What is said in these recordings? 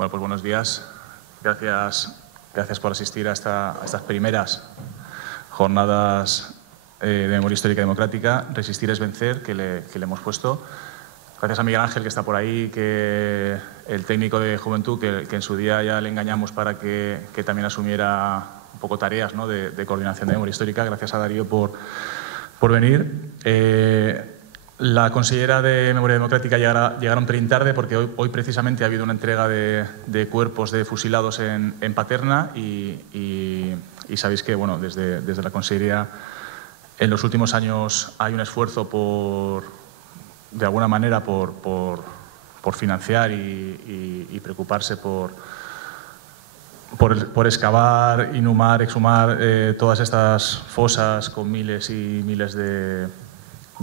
Bueno, pues buenos días. Gracias por asistir a estas primeras jornadas de memoria histórica y democrática. Resistir es vencer, que le hemos puesto. Gracias a Miguel Ángel, que está por ahí, que el técnico de Juventud, que en su día ya le engañamos para que también asumiera un poco tareas, ¿no?, de coordinación de memoria histórica. Gracias a Darío por venir. La consellera de Memoria Democrática llegará un pelín tarde porque hoy precisamente ha habido una entrega de cuerpos de fusilados en Paterna y sabéis que, bueno, desde la consellería en los últimos años hay un esfuerzo de alguna manera por financiar y preocuparse por excavar, inhumar, exhumar todas estas fosas con miles y miles de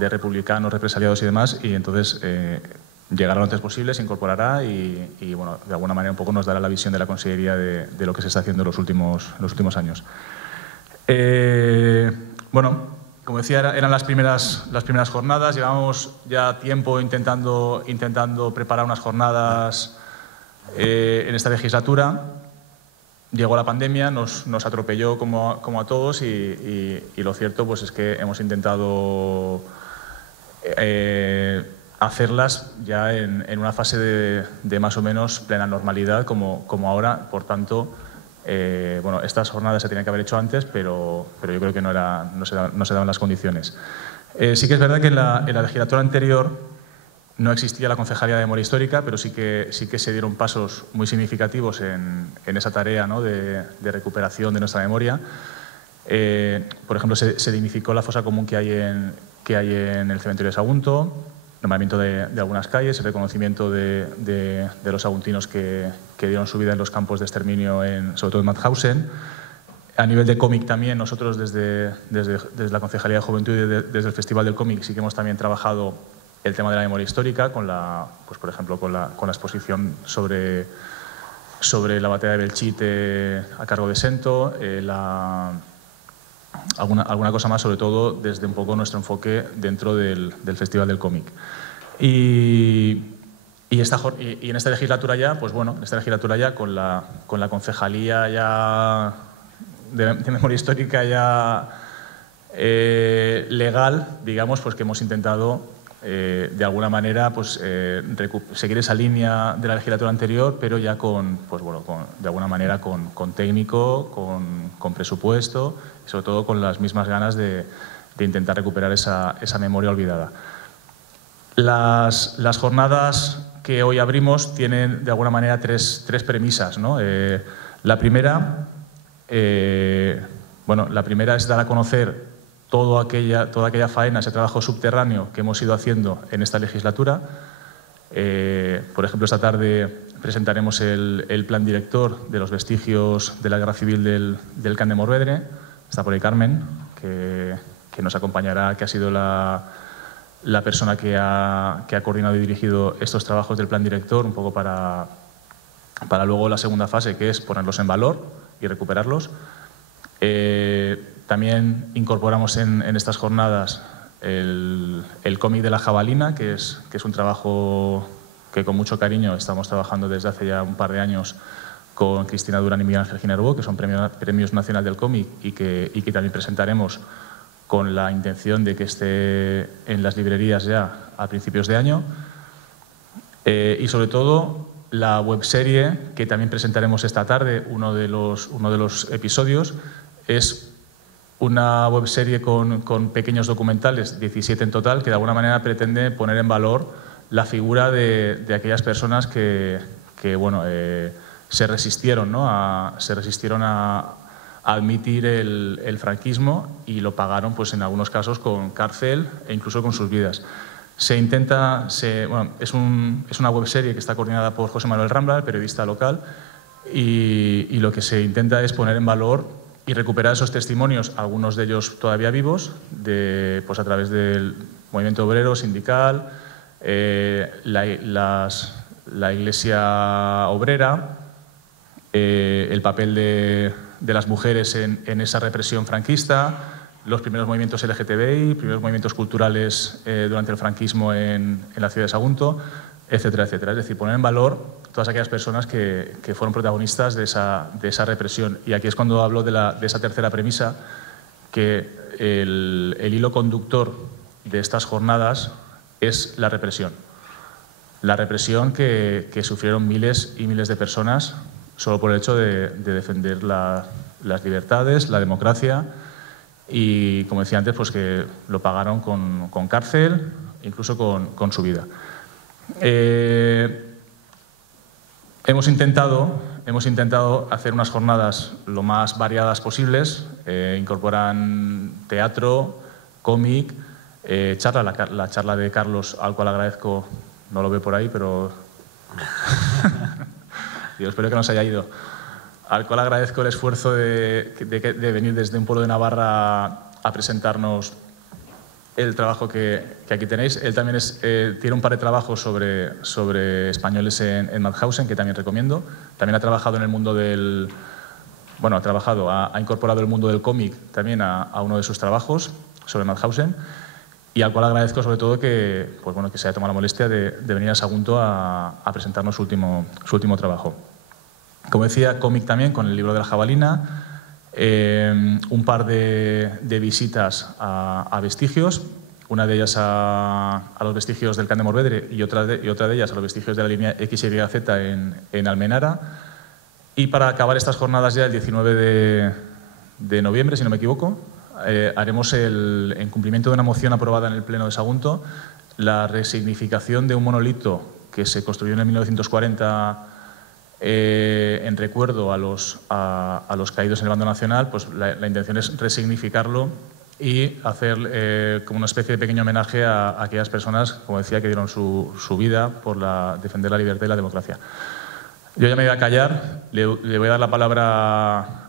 republicanos, represaliados y demás, y entonces llegará lo antes posible, se incorporará y bueno, de alguna manera un poco nos dará la visión de la Consellería de lo que se está haciendo en los últimos años. Bueno, como decía, eran las primeras jornadas. Llevamos ya tiempo intentando preparar unas jornadas en esta legislatura. Llegó la pandemia, nos atropelló como a todos y lo cierto pues es que hemos intentado hacerlas ya en una fase de más o menos plena normalidad como ahora. Por tanto, bueno, estas jornadas se tenían que haber hecho antes, pero yo creo que no se daban las condiciones. Sí que es verdad que en la legislatura anterior no existía la Concejalía de Memoria Histórica, pero sí que se dieron pasos muy significativos en esa tarea, ¿no?, de recuperación de nuestra memoria. Por ejemplo, se dignificó la fosa común que hay en el cementerio de Sagunto, nombramiento de algunas calles, el reconocimiento de los saguntinos que dieron su vida en los campos de exterminio, sobre todo en Mauthausen. A nivel de cómic también, nosotros desde la Concejalía de Juventud y desde el Festival del Cómic sí que hemos también trabajado el tema de la memoria histórica, pues por ejemplo con la exposición sobre la batalla de Belchite a cargo de Sento, alguna cosa más, sobre todo desde un poco nuestro enfoque dentro del Festival del Cómic. Y en esta legislatura ya, pues bueno, con la Concejalía ya de Memoria Histórica ya legal, digamos, pues que hemos intentado de alguna manera pues seguir esa línea de la legislatura anterior, pero ya de alguna manera con técnico, con presupuesto y sobre todo con las mismas ganas de intentar recuperar esa memoria olvidada. Las jornadas que hoy abrimos tienen de alguna manera tres premisas, ¿no? La primera es dar a conocer toda aquella faena, ese trabajo subterráneo que hemos ido haciendo en esta legislatura. Por ejemplo, esta tarde presentaremos el plan director de los vestigios de la guerra civil del Camp de Morvedre. Está por ahí Carmen, que nos acompañará, que ha sido la persona que ha coordinado y dirigido estos trabajos del plan director, un poco para luego la segunda fase, que es ponerlos en valor y recuperarlos. También incorporamos en estas jornadas el cómic de la jabalina, que es un trabajo que con mucho cariño estamos trabajando desde hace ya un par de años con Cristina Durán y Miguel Ángel Ginerbó, que son premios nacional del cómic y que también presentaremos con la intención de que esté en las librerías ya a principios de año. Y sobre todo la webserie que también presentaremos esta tarde, uno de los episodios, es una webserie con pequeños documentales, 17 en total, que de alguna manera pretende poner en valor la figura de aquellas personas que bueno, se resistieron, ¿no?, a admitir el franquismo y lo pagaron, pues en algunos casos con cárcel e incluso con sus vidas. Bueno, es una webserie que está coordinada por José Manuel Rambla, el periodista local, y lo que se intenta es poner en valor y recuperar esos testimonios, algunos de ellos todavía vivos, pues a través del movimiento obrero, sindical, la Iglesia obrera, el papel de las mujeres en esa represión franquista, los primeros movimientos LGTBI, primeros movimientos culturales durante el franquismo en la ciudad de Sagunto. etcétera, etcétera. Es decir, poner en valor todas aquellas personas que fueron protagonistas de esa represión. Y aquí es cuando hablo de esa tercera premisa, que el hilo conductor de estas jornadas es la represión. La represión que sufrieron miles y miles de personas solo por el hecho de defender las libertades, la democracia y, como decía antes, pues que lo pagaron con cárcel, incluso con su vida. Hemos intentado hacer unas jornadas lo más variadas posibles. Incorporan teatro, cómic, charla, la charla de Carlos, al cual agradezco, no lo veo por ahí, pero yo espero que no se haya ido, al cual agradezco el esfuerzo de venir desde un pueblo de Navarra a presentarnos el trabajo que aquí tenéis. Él también tiene un par de trabajos sobre españoles en Mauthausen, que también recomiendo. También ha trabajado en el mundo del... Bueno, ha incorporado el mundo del cómic también a uno de sus trabajos sobre Mauthausen, y al cual agradezco sobre todo que se haya tomado la molestia de venir a Sagunto a presentarnos su último trabajo. Como decía, cómic también con el libro de la jabalina, un par de visitas a vestigios, una de ellas a los vestigios del Camp de Morvedre y otra de ellas a los vestigios de la línea XYZ en Almenara. Y para acabar estas jornadas ya el 19 de noviembre, si no me equivoco, haremos, en cumplimiento de una moción aprobada en el Pleno de Sagunto, la resignificación de un monolito que se construyó en el 1940 en recuerdo a los caídos en el bando nacional. Pues la intención es resignificarlo y hacer como una especie de pequeño homenaje a aquellas personas, como decía, que dieron su vida por defender la libertad y la democracia. Yo ya me voy a callar, le voy a dar la palabra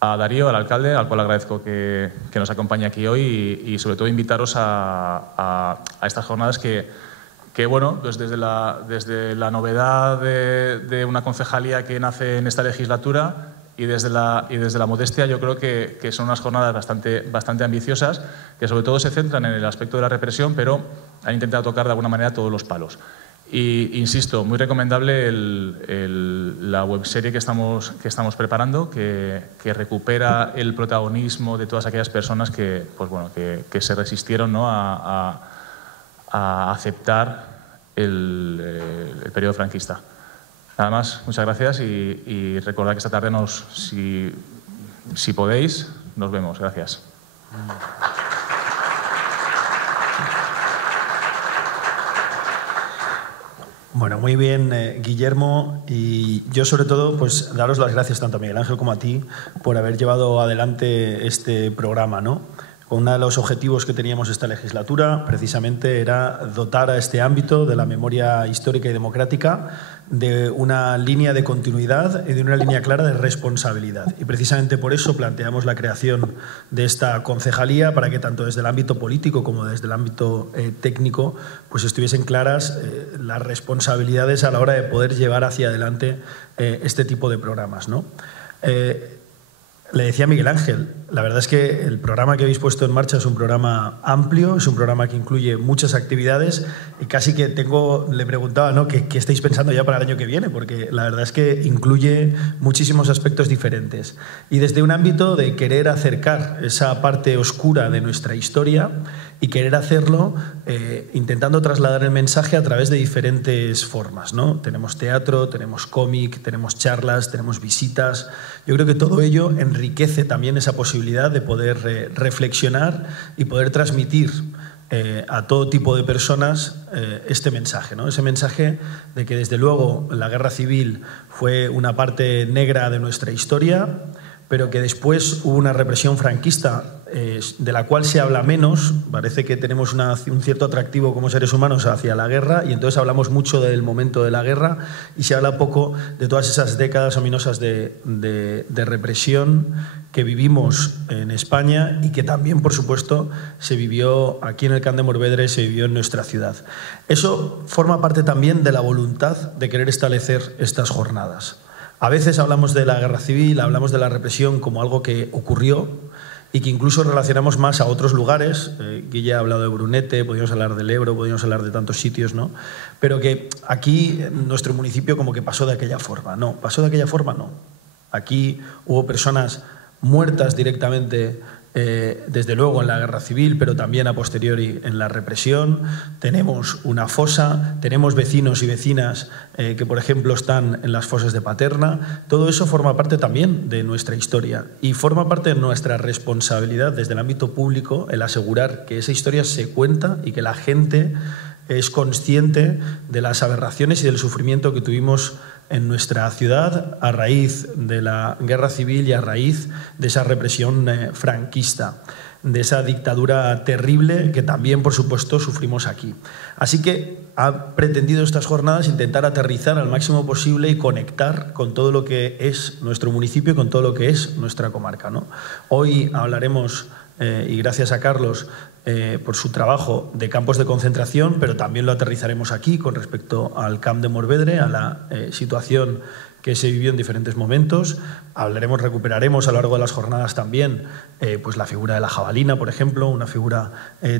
a Darío, al alcalde, al cual agradezco que nos acompañe aquí hoy y sobre todo invitaros a estas jornadas que bueno, pues desde la novedad de una concejalía que nace en esta legislatura y desde la modestia, yo creo que son unas jornadas bastante ambiciosas, que sobre todo se centran en el aspecto de la represión, pero han intentado tocar de alguna manera todos los palos. Y insisto, muy recomendable la webserie que estamos preparando, que recupera el protagonismo de todas aquellas personas que se resistieron, ¿no?, a aceptar el periodo franquista. Nada más, muchas gracias y recordad que esta tarde si podéis, nos vemos. Gracias. Bueno, muy bien, Guillermo, y yo sobre todo pues daros las gracias tanto a Miguel Ángel como a ti por haber llevado adelante este programa, ¿no? Uno de los objetivos que teníamos esta legislatura precisamente era dotar a este ámbito de la memoria histórica y democrática de una línea de continuidad y de una línea clara de responsabilidad. Y precisamente por eso planteamos la creación de esta concejalía, para que tanto desde el ámbito político como desde el ámbito técnico pues estuviesen claras las responsabilidades a la hora de poder llevar hacia adelante este tipo de programas, ¿no? Le decía a Miguel Ángel, la verdad es que el programa que habéis puesto en marcha es un programa amplio, es un programa que incluye muchas actividades y casi que le preguntaba, ¿no?, ¿qué estáis pensando ya para el año que viene? Porque la verdad es que incluye muchísimos aspectos diferentes. Y desde un ámbito de querer acercar esa parte oscura de nuestra historia y querer hacerlo intentando trasladar el mensaje a través de diferentes formas, ¿no? Tenemos teatro, tenemos cómic, tenemos charlas, tenemos visitas. Yo creo que todo ello enriquece también esa posibilidad de poder reflexionar y poder transmitir a todo tipo de personas este mensaje, ¿no? Ese mensaje de que desde luego la guerra civil fue una parte negra de nuestra historia, pero que después hubo una represión franquista de la cual se habla menos. Parece que tenemos un cierto atractivo como seres humanos hacia la guerra y entonces hablamos mucho del momento de la guerra y se habla poco de todas esas décadas ominosas de represión que vivimos en España y que también, por supuesto, se vivió aquí en el Camp de Morvedre, se vivió en nuestra ciudad. Eso forma parte también de la voluntad de querer establecer estas jornadas. A veces hablamos de la guerra civil, hablamos de la represión como algo que ocurrió y que incluso relacionamos más a otros lugares. Guille ha hablado de Brunete, podríamos hablar del Ebro, podríamos hablar de tantos sitios, ¿no? Pero que aquí nuestro municipio como que pasó de aquella forma. No, pasó de aquella forma no. Aquí hubo personas muertas directamente, desde luego en la guerra civil, pero también a posteriori en la represión. Tenemos una fosa, tenemos vecinos y vecinas que, por ejemplo, están en las fosas de Paterna. Todo eso forma parte también de nuestra historia y forma parte de nuestra responsabilidad desde el ámbito público el asegurar que esa historia se cuenta y que la gente es consciente de las aberraciones y del sufrimiento que tuvimos en nuestra ciudad a raíz de la guerra civil y a raíz de esa represión franquista, de esa dictadura terrible que también, por supuesto, sufrimos aquí. Así que ha pretendido estas jornadas intentar aterrizar al máximo posible y conectar con todo lo que es nuestro municipio y con todo lo que es nuestra comarca, ¿no? Hoy hablaremos, y gracias a Carlos, por su trabajo, de campos de concentración, pero también lo aterrizaremos aquí con respecto al Camp de Morvedre, a la situación que se vivió en diferentes momentos. Hablaremos, recuperaremos a lo largo de las jornadas también pues la figura de la jabalina, por ejemplo, una figura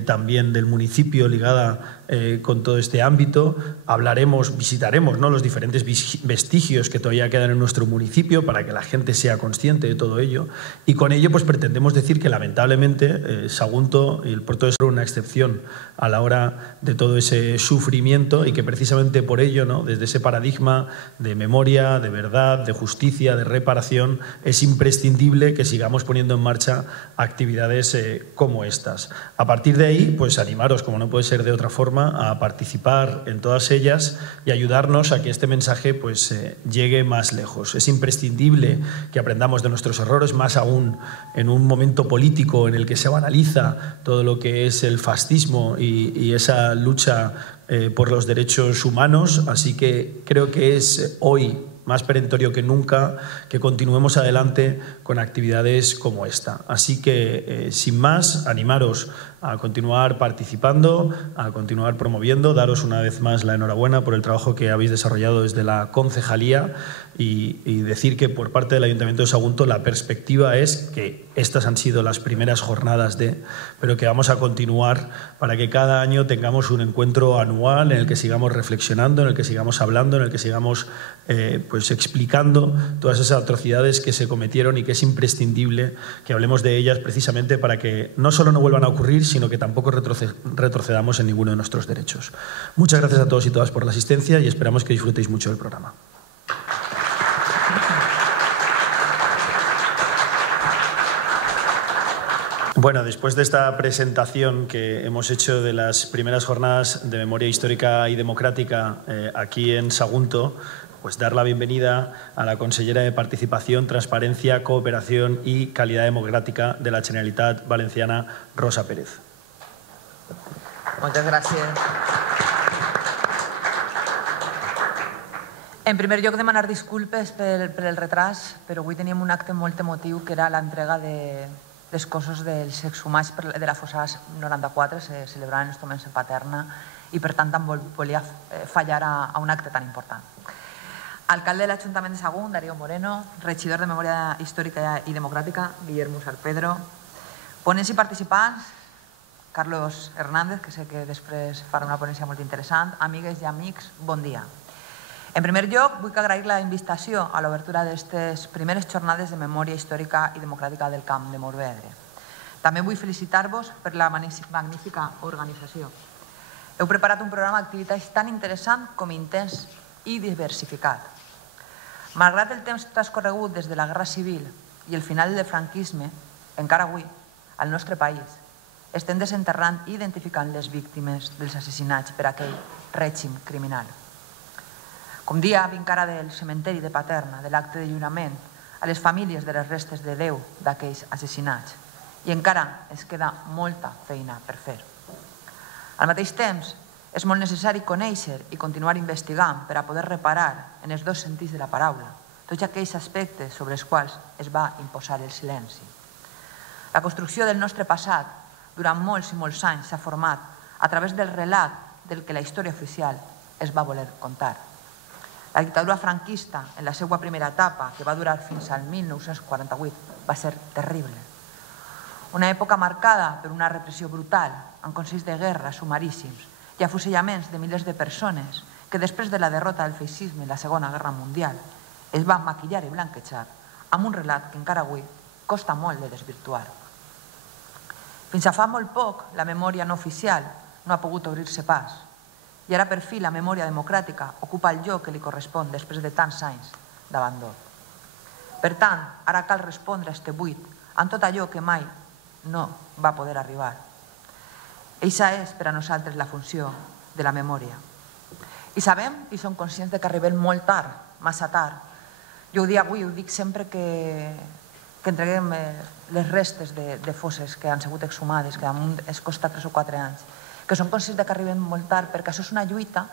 también del municipio ligada con todo este ámbito. Hablaremos, visitaremos, ¿no?, los diferentes vestigios que todavía quedan en nuestro municipio para que la gente sea consciente de todo ello. Y con ello pues pretendemos decir que lamentablemente Sagunto y el puerto de Soro una excepción a la hora de todo ese sufrimiento y que precisamente por ello, ¿no?, desde ese paradigma de memoria, de verdad, de justicia, de reparación, es imprescindible que sigamos poniendo en marcha actividades como estas. A partir de ahí, pues animaros, como no puede ser de otra forma, a participar en todas ellas y ayudarnos a que este mensaje pues llegue más lejos. Es imprescindible que aprendamos de nuestros errores, más aún en un momento político en el que se banaliza todo lo que es el fascismo y esa lucha por los derechos humanos. Así que creo que es hoy más perentorio que nunca que continuemos adelante con actividades como esta. Así que, sin más, animaros a continuar participando, a continuar promoviendo, daros una vez más la enhorabuena por el trabajo que habéis desarrollado desde la concejalía y decir que por parte del Ayuntamiento de Sagunto la perspectiva es que estas han sido las primeras jornadas pero que vamos a continuar para que cada año tengamos un encuentro anual en el que sigamos reflexionando, en el que sigamos hablando, en el que sigamos pues explicando todas esas atrocidades que se cometieron y que es imprescindible que hablemos de ellas precisamente para que no solo no vuelvan a ocurrir, sino que tampoco retrocedamos en ninguno de nuestros derechos. Muchas gracias a todos y todas por la asistencia y esperamos que disfrutéis mucho del programa. Bueno, después de esta presentación que hemos hecho de las primeras jornadas de memoria histórica y democrática aquí en Sagunto, pues dar la bienvenida a la consellera de Participación, Transparencia, Cooperación y Calidad Democrática de la Generalitat Valenciana, Rosa Pérez. Muchas gracias. En primer lloc, demanar disculpes per el retras, però avui teníem un acte molt emotiu que era l'entrega dels cossos dels exhumats de la fossa 94, se celebraven en aquest moment a Paterna i per tant volia fallar a un acte tan important. Alcalde de l'Ajuntament de Sagunt, Darío Moreno, regidor de Memòria Històrica i Democràtica, Guillermo Sarpedro, ponents i participants, Carlos Hernández, que sé que després farà una ponència molt interessant, amigues i amics, bon dia. En primer lloc, vull agrair la invitació a l'obertura d'aquestes primeres jornades de memòria històrica i democràtica del Camp de Morvedre. També vull felicitar-vos per la magnífica organització. Heu preparat un programa d'activitats tan interessant com intens i diversificat. Malgrat el temps transcorregut des de la Guerra Civil i el final del franquisme, encara avui, al nostre país, estem desenterrant i identificant les víctimes dels assassinats per aquell règim criminal. Com dia, vinc ara del cementeri de Paterna, de l'acte de lliurament, a les famílies de les restes de 10 d'aquells assassinats. I encara ens queda molta feina per fer. Al mateix temps, és molt necessari conèixer i continuar investigant per a poder reparar, en els dos sentits de la paraula, tots aquells aspectes sobre els quals es va imposar el silenci. La construcció del nostre passat, durant molts i molts anys, s'ha format a través del relat del que la història oficial es va voler contar. La dictadura franquista, en la seva primera etapa, que va durar fins al 1948, va ser terrible. Una època marcada per una repressió brutal, amb consells de guerra sumaríssims i afusellaments de milers de persones que després de la derrota del feixisme i la Segona Guerra Mundial es van maquillar i blanquejar amb un relat que encara avui costa molt de desvirtuar. Fins a fa molt poc, la memòria no oficial no ha pogut obrir-se pas i ara per fi la memòria democràtica ocupa el lloc que li correspon després de tants anys d'abandó. Per tant, ara cal respondre a este buit amb tot allò que mai no va poder arribar. Eixa és per a nosaltres la funció de la memòria. I sabem i som conscients que arribem molt tard, massa tard. Jo ho dic avui, ho dic sempre que entreguem les restes de fosses que han sigut exhumades, que damunt es costa 3 o 4 anys, que som conscients que arribem molt tard perquè això és una lluita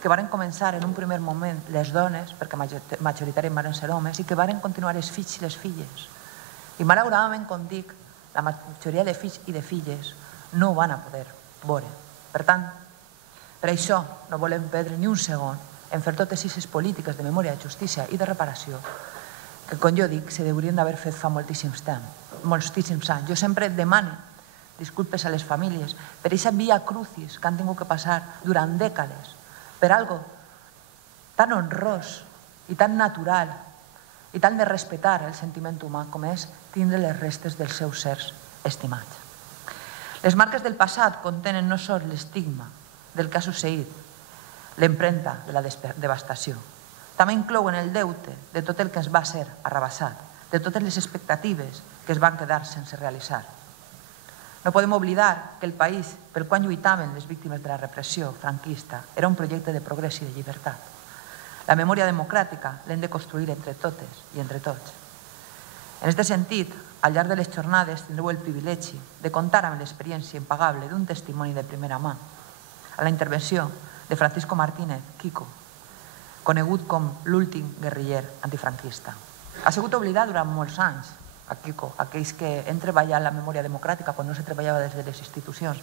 que varen començar en un primer moment les dones, perquè majoritàriament varen ser homes, i que varen continuar els fills i les filles. I malauradament, com dic, la majoria de fills i de filles no ho van a poder veure. Per tant, per això no volem perdre ni un segon en fer totes aquestes polítiques de memòria, de justícia i de reparació que, com jo dic, se haurien d'haver fet fa moltíssims anys. Jo sempre demano disculpes a les famílies per aquesta via crucis que han tingut que passar durant dècades per algo tan honrós i tan natural i tan de respectar el sentiment humà com és tindre les restes dels seus sers estimats. Les marques del passat contenen no sols l'estigma del que ha succeït, l'empremta de la devastació. També inclouen el deute de tot el que ens va ser arrabassat, de totes les expectatives que es van quedar sense realitzar. No podem oblidar que el país pel qual lluitaven les víctimes de la repressió franquista era un projecte de progrés i de llibertat. La memòria democràtica l'hem de construir entre totes i entre tots. En aquest sentit, al llarg de les jornades tindreu el privilegi de comptar amb l'experiència impagable d'un testimoni de primera mà, a la intervenció de Francisco Martínez, Quico, conegut com l'últim guerriller antifranquista. Ha sigut oblidat durant molts anys, a Quico, aquells que hem treballat la memòria democràtica quan no se treballava des de les institucions.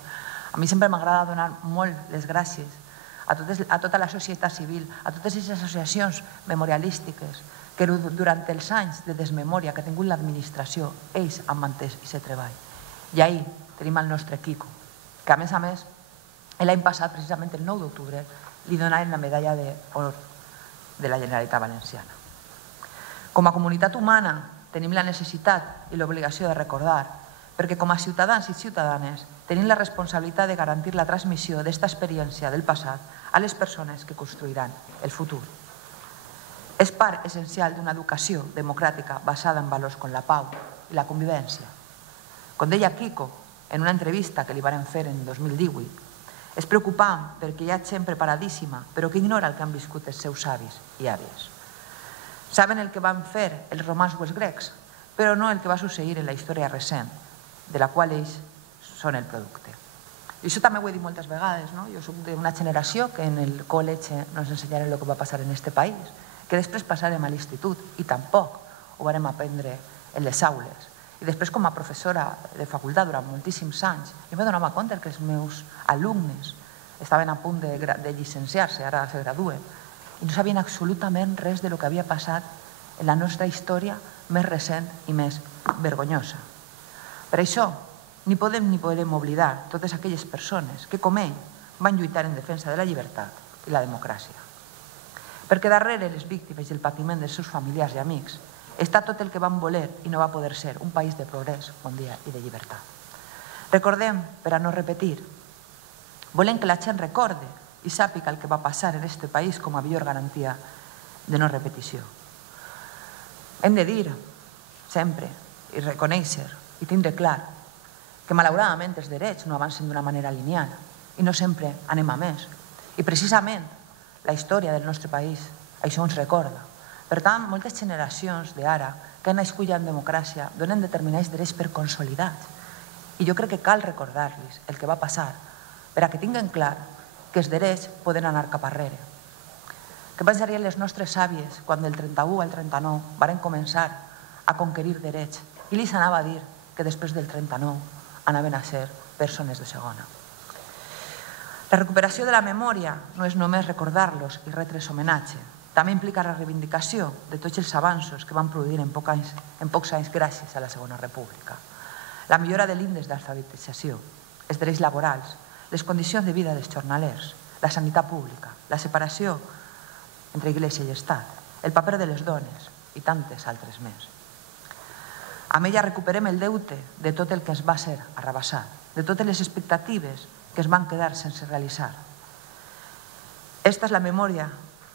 A mi sempre m'agrada donar molt les gràcies a tota la societat civil, a totes aquestes associacions memorialístiques que durant els anys de desmemòria que ha tingut l'administració, ells han mantès aquest treball. I ahir tenim el nostre Quico, que a més, l'any passat, precisament el 9 d'octubre, li donaren la medalla d'or de la Generalitat Valenciana. Com a comunitat humana tenim la necessitat i l'obligació de recordar, perquè com a ciutadans i ciutadanes tenim la responsabilitat de garantir la transmissió d'esta experiència del passat a les persones que construiran el futur. És part essencial d'una educació democràtica basada en valors com la pau i la convivència. Com deia Quico en una entrevista que li varen fer en 2018, és preocupant perquè hi ha gent preparadíssima però que ignora el que han viscut els seus avis i àvies. Saben el que van fer els romans o els grecs, però no el que va succeir en la història recent, de la qual ells són el producte. I això també ho he dit moltes vegades, no? Jo soc d'una generació que en el col·legi no ens ensenyaren el que va passar en aquest país, que després passarem a l'institut i tampoc ho varem aprendre en les aules. I després, com a professora de facultat durant moltíssims anys, jo me donava compte que els meus alumnes estaven a punt de llicenciar-se, ara se graduen, i no sabien absolutament res del que havia passat en la nostra història més recent i més vergonyosa. Per això, ni podem oblidar totes aquelles persones que, com ell, van lluitar en defensa de la llibertat i la democràcia. Perquè darrere les víctimes i el patiment dels seus familiars i amics està tot el que van voler i no va poder ser un país de progrés, bon dia, i de llibertat. Recordem, per a no repetir, volem que la gent recorde i sàpiga el que va passar en aquest país com a millor garantia de no repetició. Hem de dir sempre i reconèixer i tindre clar que malauradament els drets no avancen d'una manera lineal i no sempre anem a més. I precisament la història del nostre país això ens recorda. Per tant, moltes generacions d'ara que han nascut ja en democràcia donen determinats drets per consolidats. I jo crec que cal recordar-los el que va passar per a que tinguen clar que els drets poden anar cap arrere. Què pensarien les nostres àvies quan del 31 al 39 varen començar a conquerir drets i li s'anava a dir que després del 39 anaven a ser persones de segona? La recuperació de la memòria no és només recordar-los i retre's homenatge, també implica la reivindicació de tots els avanços que van produir en pocs anys gràcies a la Segona República. la millora de l'índex d'alfabetització, els drets laborals, les condicions de vida dels jornalers, la sanitat pública, la separació entre Iglésia i Estat, el paper de les dones i tantes altres més. Amb ella recuperem el deute de tot el que es va ser arrabassat, de totes les expectatives que es van quedar sense realitzar. Esta és la memòria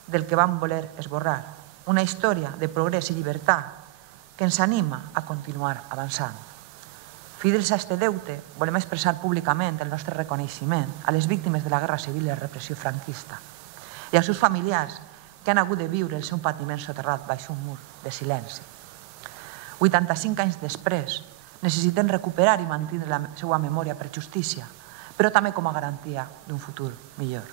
del que vam voler esborrar, una història de progrés i llibertat que ens anima a continuar avançant. Fidels a este deute, volem expressar públicament el nostre reconeixement a les víctimes de la Guerra Civil i la repressió franquista i als seus familiars que han hagut de viure el seu patiment soterrat baix un mur de silenci. 85 anys després, necessitem recuperar i mantenir la seva memòria per justícia, però també com a garantia d'un futur millor.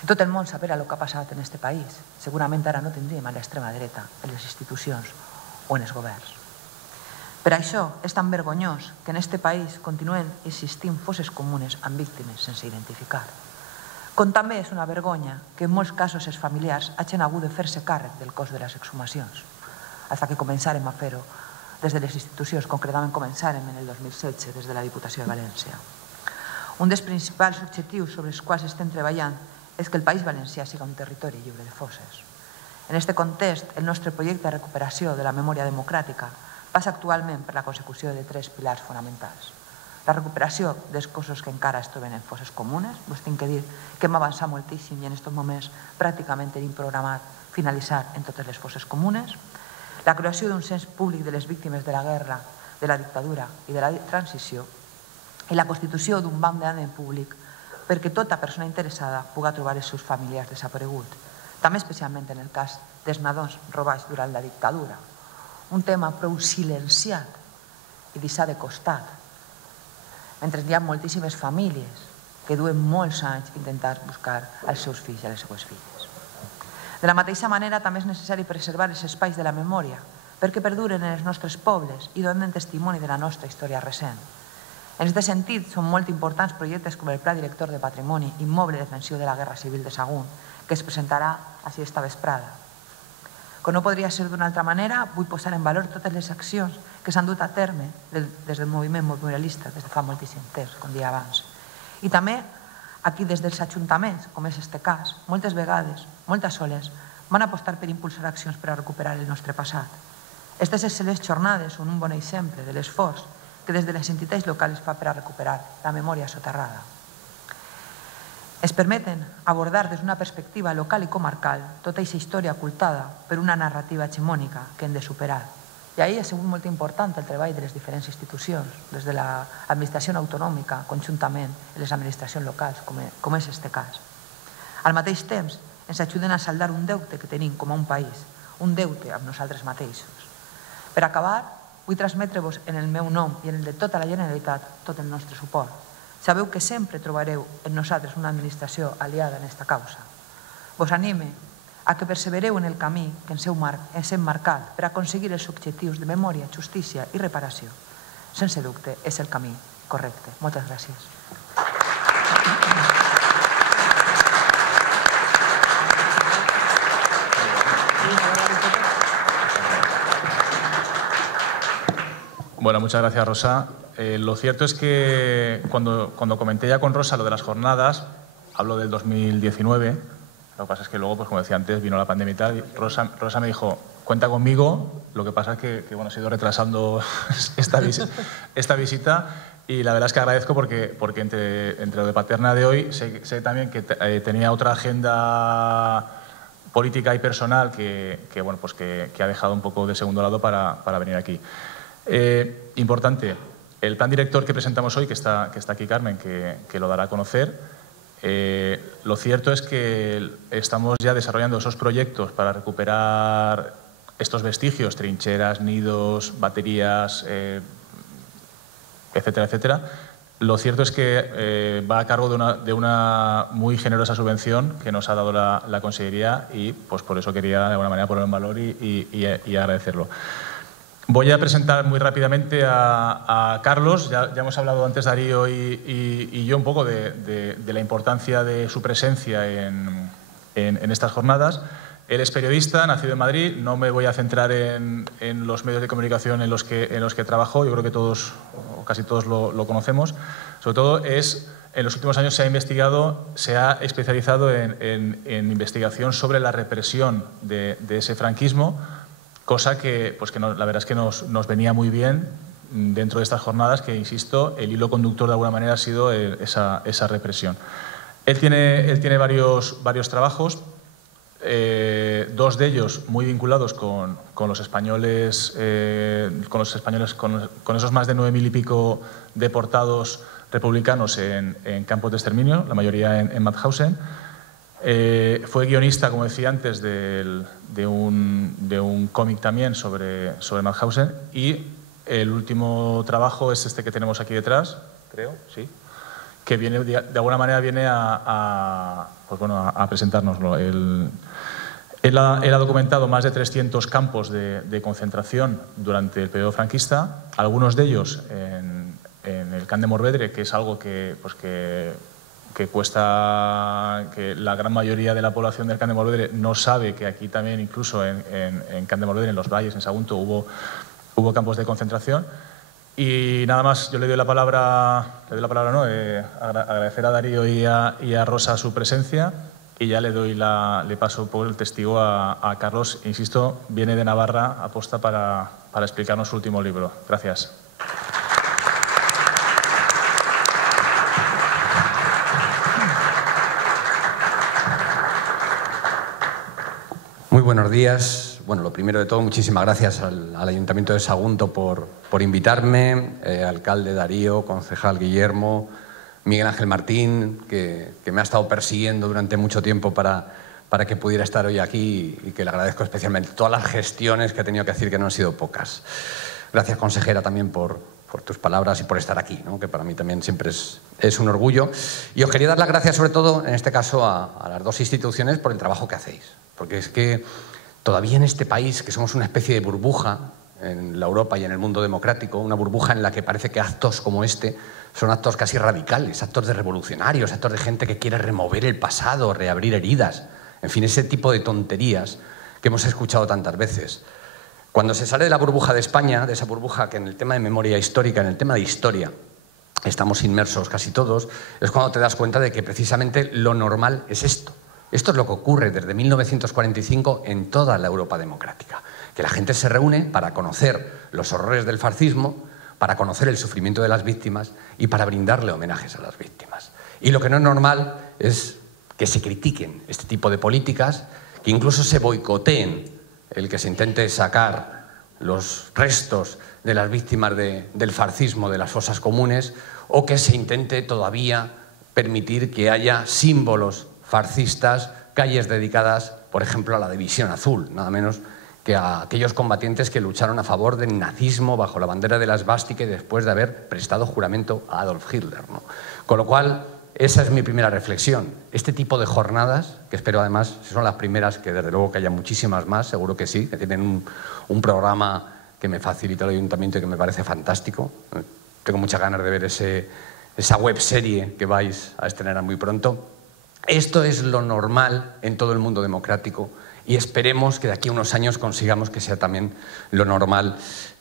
Si tot el món sapera el que ha passat en aquest país, segurament ara no tindríem a l'extrema dreta en les institucions o en els governs. Per això és tan vergonyós que en aquest país continuen existint fosses comunes amb víctimes sense identificar. Com també és una vergonya que en molts casos els familiars hagin hagut de fer-se càrrec del cost de les exhumacions, fins que començarem a fer-ho des de les institucions, concretament començarem en el 2016 des de la Diputació de València. Un dels principals objectius sobre els quals estem treballant és que el País Valencià siga un territori lliure de fosses. En aquest context, el nostre projecte de recuperació de la memòria democràtica passa actualment per la consecució de 3 pilars fonamentals. La recuperació dels cossos que encara es troben en fosses comunes, us tinc que dir que hem avançat moltíssim i en aquests moments pràcticament tenim programat finalitzar en totes les fosses comunes. La creació d'un cens públic de les víctimes de la guerra, de la dictadura i de la transició i la constitució d'un banc de dades públic perquè tota persona interessada pugui trobar els seus familiars desapareguts, també especialment en el cas dels nadons robats durant la dictadura, un tema prou silenciat i deixat de costat, mentre hi ha moltíssimes famílies que duen molts anys intentar buscar els seus fills i les seues filles. De la mateixa manera, també és necessari preservar els espais de la memòria perquè perduren en els nostres pobles i donen testimoni de la nostra història recent. En aquest sentit, són molt importants projectes com el Pla Director de Patrimoni Immoble de Defensió de la Guerra Civil de Sagunt, que es presentarà així esta vesprada. Com no podria ser d'una altra manera, vull posar en valor totes les accions que s'han dut a terme des del moviment memorialista des de fa moltíssim temps, com deia abans. I també aquí des dels ajuntaments, com és este cas, moltes vegades, moltes soles, van apostar per impulsar accions per a recuperar el nostre passat. Aquestes excel·lents jornades són un bon exemple de l'esforç que des de les entitats locals fa per a recuperar la memòria soterrada. Ens permeten abordar des d'una perspectiva local i comarcal tota aquesta història ocultada per una narrativa hegemònica que hem de superar. I ahir ha sigut molt important el treball de les diferents institucions, des de l'administració autonòmica, conjuntament amb les administracions locals, com és este cas. Al mateix temps, ens ajuden a saldar un deute que tenim com a un país, un deute amb nosaltres mateixos. Per acabar, vull transmetre-vos en el meu nom i en el de tota la Generalitat tot el nostre suport. Sabeu que sempre trobareu en nosaltres una administració aliada en aquesta causa. Vos anime a que persevereu en el camí que ens hem marcat per aconseguir els objectius de memòria, justícia i reparació. Sense dubte, és el camí correcte. Moltes gràcies. Bueno, muchas gracias, Rosa. Lo cierto es que cuando comenté ya con Rosa lo de las jornadas, hablo del 2019, lo que pasa es que luego, pues como decía antes, vino la pandemia y tal, y Rosa me dijo, cuenta conmigo, lo que pasa es que bueno, se ha ido retrasando esta visita y la verdad es que agradezco porque entre lo de Paterna de hoy sé también que tenía otra agenda política y personal que ha dejado un poco de segundo lado para venir aquí. Importante, el plan director que presentamos hoy, que está aquí Carmen, que lo dará a conocer, lo cierto es que estamos ya desarrollando esos proyectos para recuperar estos vestigios, trincheras, nidos, baterías, etcétera, etcétera. Lo cierto es que va a cargo de una muy generosa subvención que nos ha dado la Consellería y pues por eso quería de alguna manera ponerlo en valor y agradecerlo. Voy a presentar muy rápidamente a Carlos. Ya hemos hablado antes Darío y yo un poco de la importancia de su presencia en estas jornadas. Él es periodista, nacido en Madrid. No me voy a centrar en los medios de comunicación en los que trabajó. Yo creo que todos, o casi todos, lo conocemos. Sobre todo, en los últimos años se ha especializado en investigación sobre la represión de ese franquismo, cosa que, la verdad es que nos venía muy bien dentro de estas jornadas, que, insisto, el hilo conductor de alguna manera ha sido esa represión. Él tiene varios trabajos. Dos de ellos muy vinculados con los españoles, con esos más de 9.000 y pico deportados republicanos en campos de exterminio, la mayoría en Mauthausen. Fue guionista, como decía antes, de un cómic también sobre Mauthausen, y el último trabajo es este que tenemos aquí detrás, creo, sí, que viene, de alguna manera viene a presentárnoslo. Él ha documentado más de 300 campos de concentración durante el periodo franquista, algunos de ellos en el Camp de Morvedre, que es algo que cuesta, que la gran mayoría de la población del Camp de Morvedre no sabe que aquí también, incluso en Camp de Morvedre, en los valles, en Sagunto, hubo campos de concentración. Y nada más, yo le doy la palabra, agradecer a Darío y a Rosa su presencia, y ya le paso por el testigo a Carlos. Insisto, viene de Navarra aposta para explicarnos su último libro. Gracias. Muy buenos días. Bueno, lo primero de todo, muchísimas gracias al Ayuntamiento de Sagunto por invitarme, alcalde Darío, concejal Guillermo, Miguel Ángel Martín, que me ha estado persiguiendo durante mucho tiempo para que pudiera estar hoy aquí, y que le agradezco especialmente todas las gestiones que he tenido que decir, que no han sido pocas. Gracias, consejera, también por tus palabras y por estar aquí, ¿no? Que para mí también siempre es un orgullo. Y os quería dar las gracias, sobre todo, en este caso, a las dos instituciones por el trabajo que hacéis. Porque es que todavía en este país, que somos una especie de burbuja en la Europa y en el mundo democrático, una burbuja en la que parece que actos como este son actos casi radicales, actos de revolucionarios, actos de gente que quiere remover el pasado, reabrir heridas, en fin, ese tipo de tonterías que hemos escuchado tantas veces. Cuando se sale de la burbuja de España, de esa burbuja que en el tema de memoria histórica, en el tema de historia, estamos inmersos casi todos, es cuando te das cuenta de que precisamente lo normal es esto. Esto es lo que ocurre desde 1945 en toda la Europa democrática, que la gente se reúne para conocer los horrores del fascismo, para conocer el sufrimiento de las víctimas y para brindarle homenajes a las víctimas. Y lo que no es normal es que se critiquen este tipo de políticas, que incluso se boicoteen el que se intente sacar los restos de las víctimas del fascismo de las fosas comunes, o que se intente todavía permitir que haya símbolos fascistas, calles dedicadas, por ejemplo, a la División Azul, nada menos que a aquellos combatientes que lucharon a favor del nazismo bajo la bandera de la esvástica y después de haber prestado juramento a Adolf Hitler, ¿no? Con lo cual, esa es mi primera reflexión. Este tipo de jornadas, que espero además, si son las primeras, que desde luego que haya muchísimas más, seguro que sí, que tienen un programa que me facilita el Ayuntamiento y que me parece fantástico. Tengo muchas ganas de ver esa webserie que vais a estrenar muy pronto. Esto es lo normal en todo el mundo democrático, y esperemos que de aquí a unos años consigamos que sea también lo normal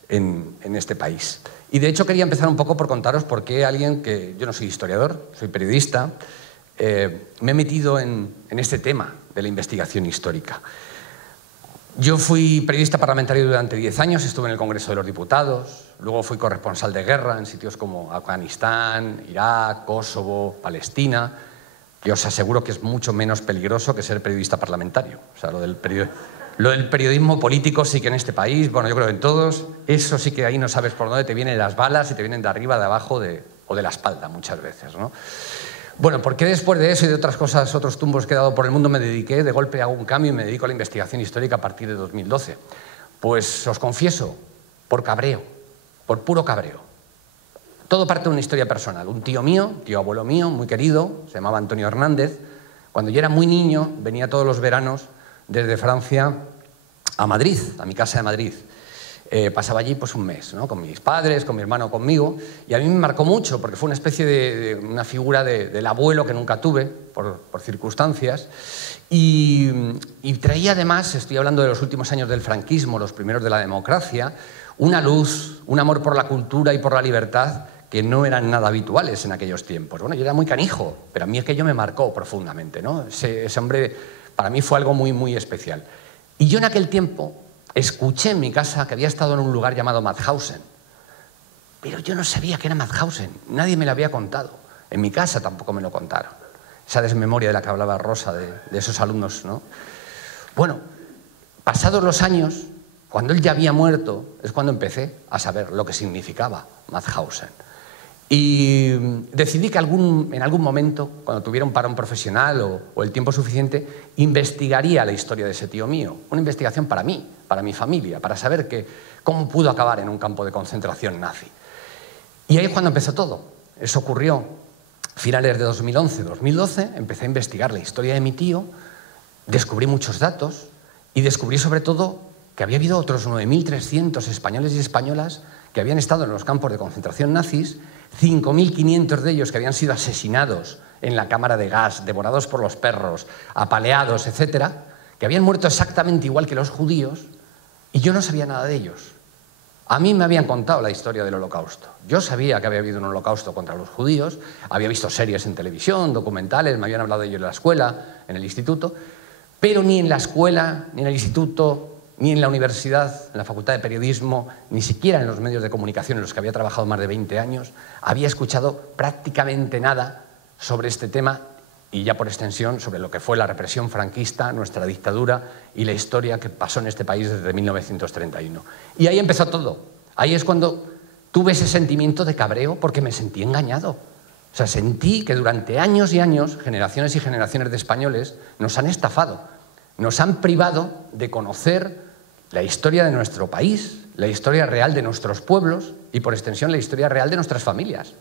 en este país. Y de hecho quería empezar un poco por contaros por qué alguien que... Yo no soy historiador, soy periodista, me he metido en este tema de la investigación histórica. Yo fui periodista parlamentario durante 10 años, estuve en el Congreso de los Diputados, luego fui corresponsal de guerra en sitios como Afganistán, Irak, Kosovo, Palestina, que os aseguro que es mucho menos peligroso que ser periodista parlamentario. O sea, lo del periodismo político sí que en este país, bueno, yo creo que en todos, eso sí que ahí no sabes por dónde te vienen las balas, y te vienen de arriba, de abajo o de la espalda muchas veces, ¿no? Bueno, ¿por qué después de eso y de otras cosas, otros tumbos que he dado por el mundo, me dediqué, de golpe hago un cambio y me dedico a la investigación histórica a partir de 2012? Pues os confieso, por cabreo, por puro cabreo. Todo parte de una historia personal. Un tío mío, tío abuelo mío, muy querido, se llamaba Antonio Hernández. Cuando yo era muy niño, venía todos los veranos desde Francia a Madrid, a mi casa de Madrid. pasaba allí pues un mes, ¿no? Con mis padres, con mi hermano, conmigo, y a mí me marcó mucho porque fue una especie de una figura del abuelo que nunca tuve por circunstancias, y traía además, estoy hablando de los últimos años del franquismo, los primeros de la democracia, una luz, un amor por la cultura y por la libertad que no eran nada habituales en aquellos tiempos. Bueno, yo era muy canijo, pero a mí aquello me marcó profundamente, ¿no? Ese hombre para mí fue algo muy, muy especial. Y yo en aquel tiempo escuché en mi casa que había estado en un lugar llamado Mauthausen, pero yo no sabía que era Mauthausen, nadie me lo había contado. En mi casa tampoco me lo contaron. Esa desmemoria de la que hablaba Rosa, de esos alumnos, ¿no? Bueno, pasados los años, cuando él ya había muerto, es cuando empecé a saber lo que significaba Mauthausen. Y decidí que en algún momento, cuando tuviera un parón profesional o el tiempo suficiente, investigaría la historia de ese tío mío. Una investigación para mí, para mi familia, para saber cómo pudo acabar en un campo de concentración nazi. Y ahí es cuando empezó todo. Eso ocurrió a finales de 2011-2012. Empecé a investigar la historia de mi tío, descubrí muchos datos y descubrí sobre todo que había habido otros 9.300 españoles y españolas que habían estado en los campos de concentración nazis, 5.500 de ellos que habían sido asesinados en la cámara de gas, devorados por los perros, apaleados, etcétera, que habían muerto exactamente igual que los judíos, y yo no sabía nada de ellos. A mí me habían contado la historia del Holocausto. Yo sabía que había habido un Holocausto contra los judíos, había visto series en televisión, documentales, me habían hablado de ello en la escuela, en el instituto, pero ni en la escuela, ni en el instituto, ni en la universidad, en la Facultad de Periodismo, ni siquiera en los medios de comunicación en los que había trabajado más de 20 años, había escuchado prácticamente nada sobre este tema y ya por extensión sobre lo que fue la represión franquista, nuestra dictadura y la historia que pasó en este país desde 1931. Y ahí empezó todo. Ahí es cuando tuve ese sentimiento de cabreo porque me sentí engañado. O sea, sentí que durante años y años, generaciones y generaciones de españoles nos han estafado, nos han privado de conocer la historia de nuestro país, la historia real de nuestros pueblos y, por extensión, la historia real de nuestras familias.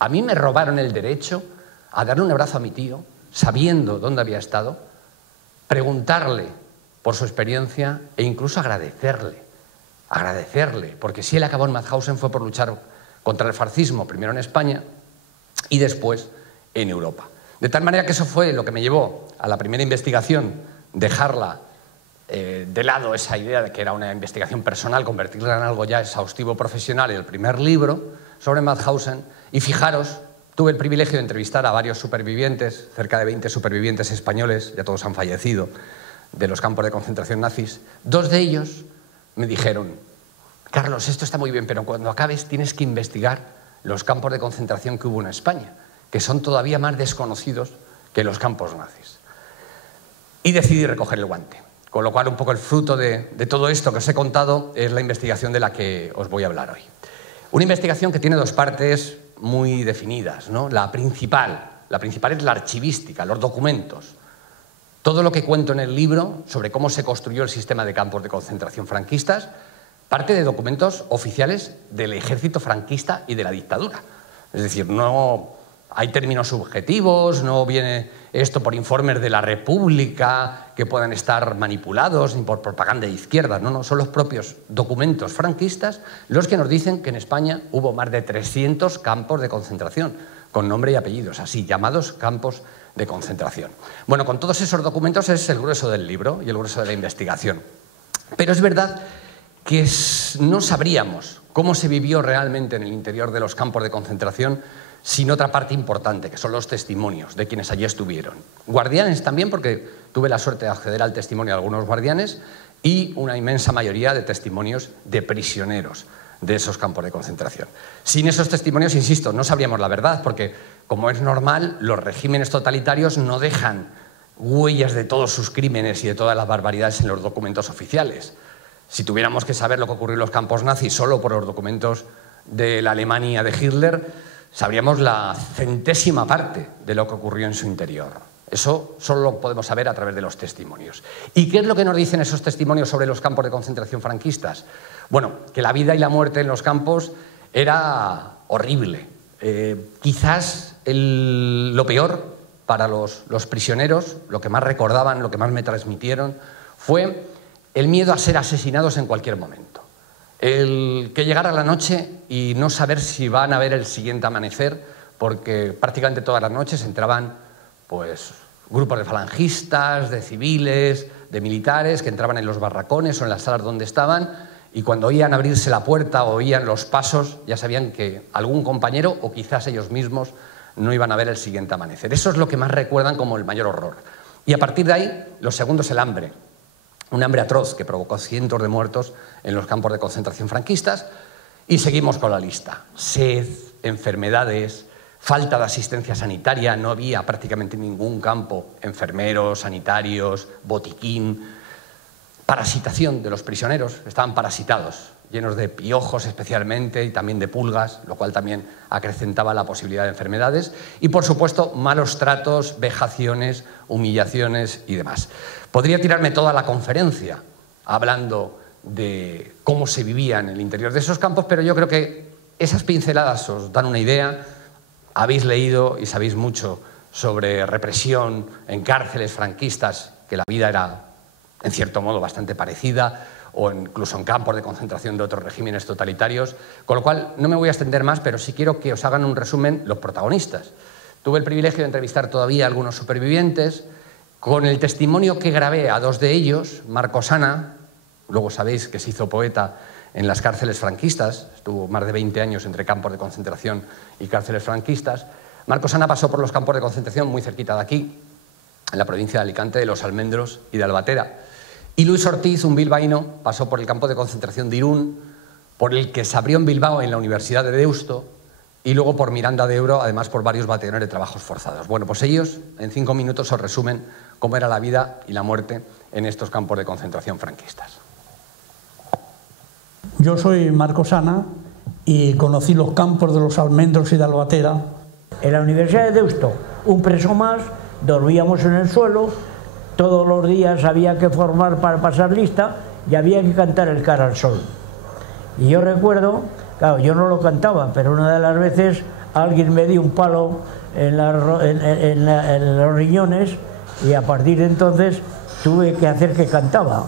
A mí me robaron el derecho a darle un abrazo a mi tío, sabiendo dónde había estado, preguntarle por su experiencia e incluso agradecerle, porque si él acabó en Mauthausen fue por luchar contra el fascismo, primero en España y después en Europa. De tal manera que eso fue lo que me llevó a la primera investigación, dejarla de lado esa idea de que era una investigación personal, convertirla en algo ya exhaustivo profesional, y el primer libro sobre Mauthausen. Y fijaros, tuve el privilegio de entrevistar a varios supervivientes, cerca de 20 supervivientes españoles, ya todos han fallecido, de los campos de concentración nazis. Dos de ellos me dijeron: Carlos, esto está muy bien, pero cuando acabes tienes que investigar los campos de concentración que hubo en España, que son todavía más desconocidos que los campos nazis. Y decidí recoger el guante. Con lo cual, un poco el fruto de todo esto que os he contado es la investigación de la que os voy a hablar hoy. Una investigación que tiene dos partes muy definidas, ¿no? La principal es la archivística, los documentos. Todo lo que cuento en el libro sobre cómo se construyó el sistema de campos de concentración franquistas parte de documentos oficiales del ejército franquista y de la dictadura. Es decir, no hay términos subjetivos, no viene esto por informes de la República que puedan estar manipulados, ni por propaganda de izquierda. No, son los propios documentos franquistas los que nos dicen que en España hubo más de 300 campos de concentración, con nombre y apellidos, así llamados campos de concentración. Bueno, con todos esos documentos es el grueso del libro y el grueso de la investigación. Pero es verdad que no sabríamos cómo se vivió realmente en el interior de los campos de concentración sin otra parte importante, que son los testimonios de quienes allí estuvieron. Guardianes también, porque tuve la suerte de acceder al testimonio de algunos guardianes, y una inmensa mayoría de testimonios de prisioneros de esos campos de concentración. Sin esos testimonios, insisto, no sabríamos la verdad, porque, como es normal, los regímenes totalitarios no dejan huellas de todos sus crímenes y de todas las barbaridades en los documentos oficiales. Si tuviéramos que saber lo que ocurrió en los campos nazis solo por los documentos de la Alemania de Hitler, sabríamos la centésima parte de lo que ocurrió en su interior. Eso solo lo podemos saber a través de los testimonios. ¿Y qué es lo que nos dicen esos testimonios sobre los campos de concentración franquistas? Bueno, que la vida y la muerte en los campos era horrible. Quizás lo peor para los prisioneros, lo que más recordaban, lo que más me transmitieron, fue el miedo a ser asesinados en cualquier momento. El que llegara la noche y no saber si van a ver el siguiente amanecer, porque prácticamente todas las noches entraban pues, grupos de falangistas, de civiles, de militares, que entraban en los barracones o en las salas donde estaban, y cuando oían abrirse la puerta o oían los pasos, ya sabían que algún compañero o quizás ellos mismos no iban a ver el siguiente amanecer. Eso es lo que más recuerdan como el mayor horror. Y a partir de ahí, lo segundo es el hambre. Un hambre atroz que provocó cientos de muertos en los campos de concentración franquistas. Y seguimos con la lista. Sed, enfermedades, falta de asistencia sanitaria. No había prácticamente ningún campo. Enfermeros, sanitarios, botiquín. Parasitación de los prisioneros. Estaban parasitados, llenos de piojos especialmente y también de pulgas, lo cual también acrecentaba la posibilidad de enfermedades. Y, por supuesto, malos tratos, vejaciones, humillaciones y demás. Podría tirarme toda la conferencia hablando de cómo se vivía en el interior de esos campos, pero yo creo que esas pinceladas os dan una idea. Habéis leído y sabéis mucho sobre represión en cárceles franquistas, que la vida era, en cierto modo, bastante parecida, o incluso en campos de concentración de otros regímenes totalitarios, con lo cual no me voy a extender más, pero sí quiero que os hagan un resumen los protagonistas. Tuve el privilegio de entrevistar todavía a algunos supervivientes. Con el testimonio que grabé a dos de ellos, Marcos Ana, luego sabéis que se hizo poeta en las cárceles franquistas, estuvo más de 20 años entre campos de concentración y cárceles franquistas. Marcos Ana pasó por los campos de concentración muy cerquita de aquí, en la provincia de Alicante, de Los Almendros y de Albatera. Y Luis Ortiz, un bilbaíno, pasó por el campo de concentración de Irún, por el que se abrió en Bilbao en la Universidad de Deusto, y luego por Miranda de Ebro, además por varios batallones de trabajos forzados. Bueno, pues ellos en 5 minutos os resumen cómo era la vida y la muerte en estos campos de concentración franquistas. Yo soy Marcos Ana y conocí los campos de Los Almendros y de Albatera. En la Universidad de Deusto, un preso más, dormíamos en el suelo, todos los días había que formar para pasar lista y había que cantar el Cara al Sol. Y yo recuerdo, claro, yo no lo cantaba, pero una de las veces alguien me dio un palo en los riñones y a partir de entonces tuve que hacer que cantaba,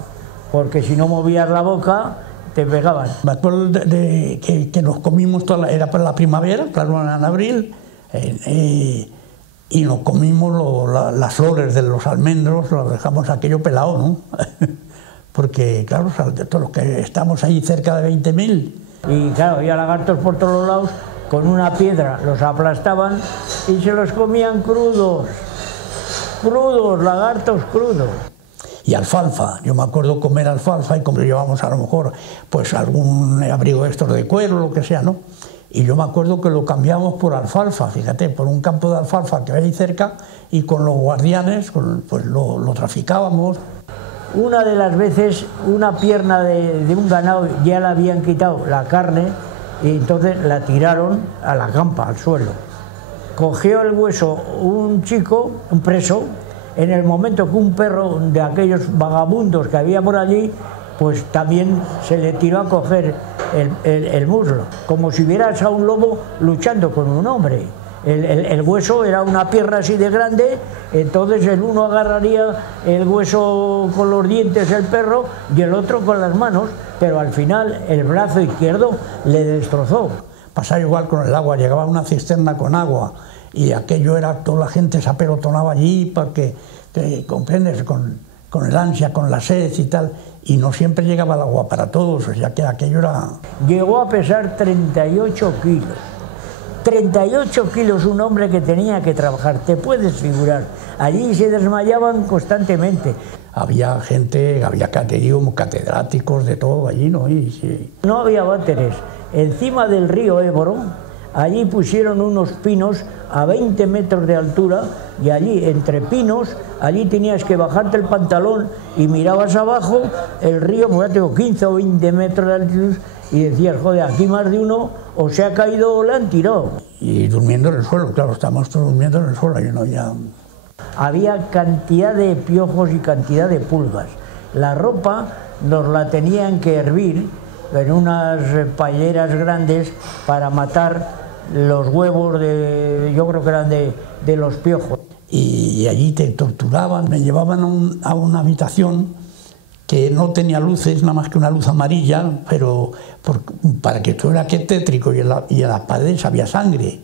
porque si no movías la boca te pegaban. Me acuerdo que nos comimos era para la primavera, claro, en abril, y nos comimos las flores de los almendros, lo dejamos aquello pelado, ¿no? Porque, claro, todos los que estamos ahí cerca de 20.000. Y claro, había lagartos por todos los lados, con una piedra los aplastaban y se los comían crudos, lagartos crudos. Y alfalfa, yo me acuerdo comer alfalfa y como llevamos a lo mejor pues algún abrigo estos de cuero, lo que sea, ¿no? Y yo me acuerdo que lo cambiamos por alfalfa, fíjate, por un campo de alfalfa que hay ahí cerca y con los guardianes pues lo traficábamos. Una de las veces una pierna de un ganado ya le habían quitado la carne y entonces la tiraron a la campa, al suelo. Cogió el hueso un chico, un preso, en el momento que un perro de aquellos vagabundos que había por allí, pues también se le tiró a coger el muslo, como si vieras a un lobo luchando con un hombre. El hueso era una pierna así de grande, entonces el uno agarraría el hueso con los dientes, el perro, y el otro con las manos, pero al final el brazo izquierdo le destrozó. Pasaba igual con el agua, llegaba una cisterna con agua y aquello era, toda la gente se apelotonaba allí porque, comprendes, con el ansia, con la sed y tal, y no siempre llegaba el agua para todos, o sea que aquello era... Llegó a pesar 38 kilos. 38 kilos un hombre que tenía que trabajar, te puedes figurar. Allí se desmayaban constantemente. Había gente, había catedráticos de todo allí, ¿no? Sí. No había váteres. Encima del río Ebro, allí pusieron unos pinos a 20 metros de altura y allí, entre pinos, allí tenías que bajarte el pantalón y mirabas abajo el río, pues ya tengo 15 o 20 metros de altitud, y decías, joder, aquí más de uno o se ha caído o le han tirado. Y durmiendo en el suelo, claro, estamos todos durmiendo en el suelo, y no ya... Había cantidad de piojos y cantidad de pulgas. La ropa nos la tenían que hervir en unas paelleras grandes para matar los huevos, yo creo que eran de los piojos. Y allí te torturaban, me llevaban a una habitación que no tenía luces, nada más que una luz amarilla, pero para que estuviera aquí tétrico, y en las paredes había sangre.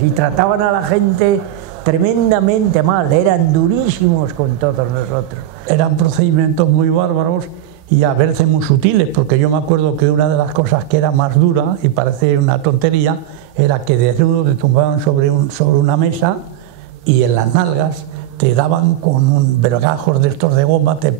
Y trataban a la gente tremendamente mal, eran durísimos con todos nosotros. Eran procedimientos muy bárbaros y a veces muy sutiles, porque yo me acuerdo que una de las cosas que era más dura, y parece una tontería, era que desnudo te tumbaban sobre una mesa y en las nalgas te daban con vergajos de estos de goma, te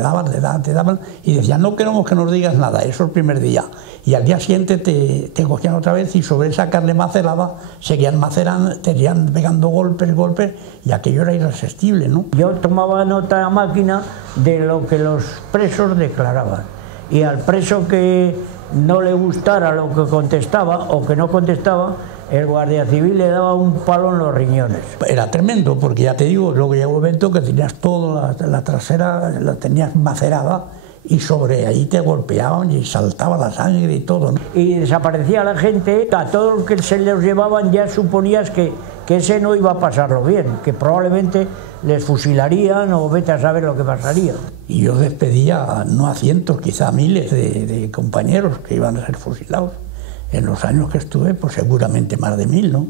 daban y decían, no queremos que nos digas nada, eso el primer día. Y al día siguiente te cogían otra vez y sobre esa carne macerada seguían macerando, te seguían pegando golpes, y aquello era irresistible, ¿no? Yo tomaba nota a la máquina de lo que los presos declaraban, y al preso que no le gustara lo que contestaba o que no contestaba, el guardia civil le daba un palo en los riñones. Era tremendo, porque ya te digo, luego llegó un momento que tenías toda la trasera, la tenías macerada, y sobre ahí te golpeaban y saltaba la sangre y todo, ¿no? Y desaparecía la gente, a todos los que se los llevaban ya suponías que ese no iba a pasarlo bien, que probablemente les fusilarían o vete a saber lo que pasaría. Y yo despedía no a cientos, quizá a miles de compañeros que iban a ser fusilados. En los años que estuve, pues seguramente más de 1000, ¿no?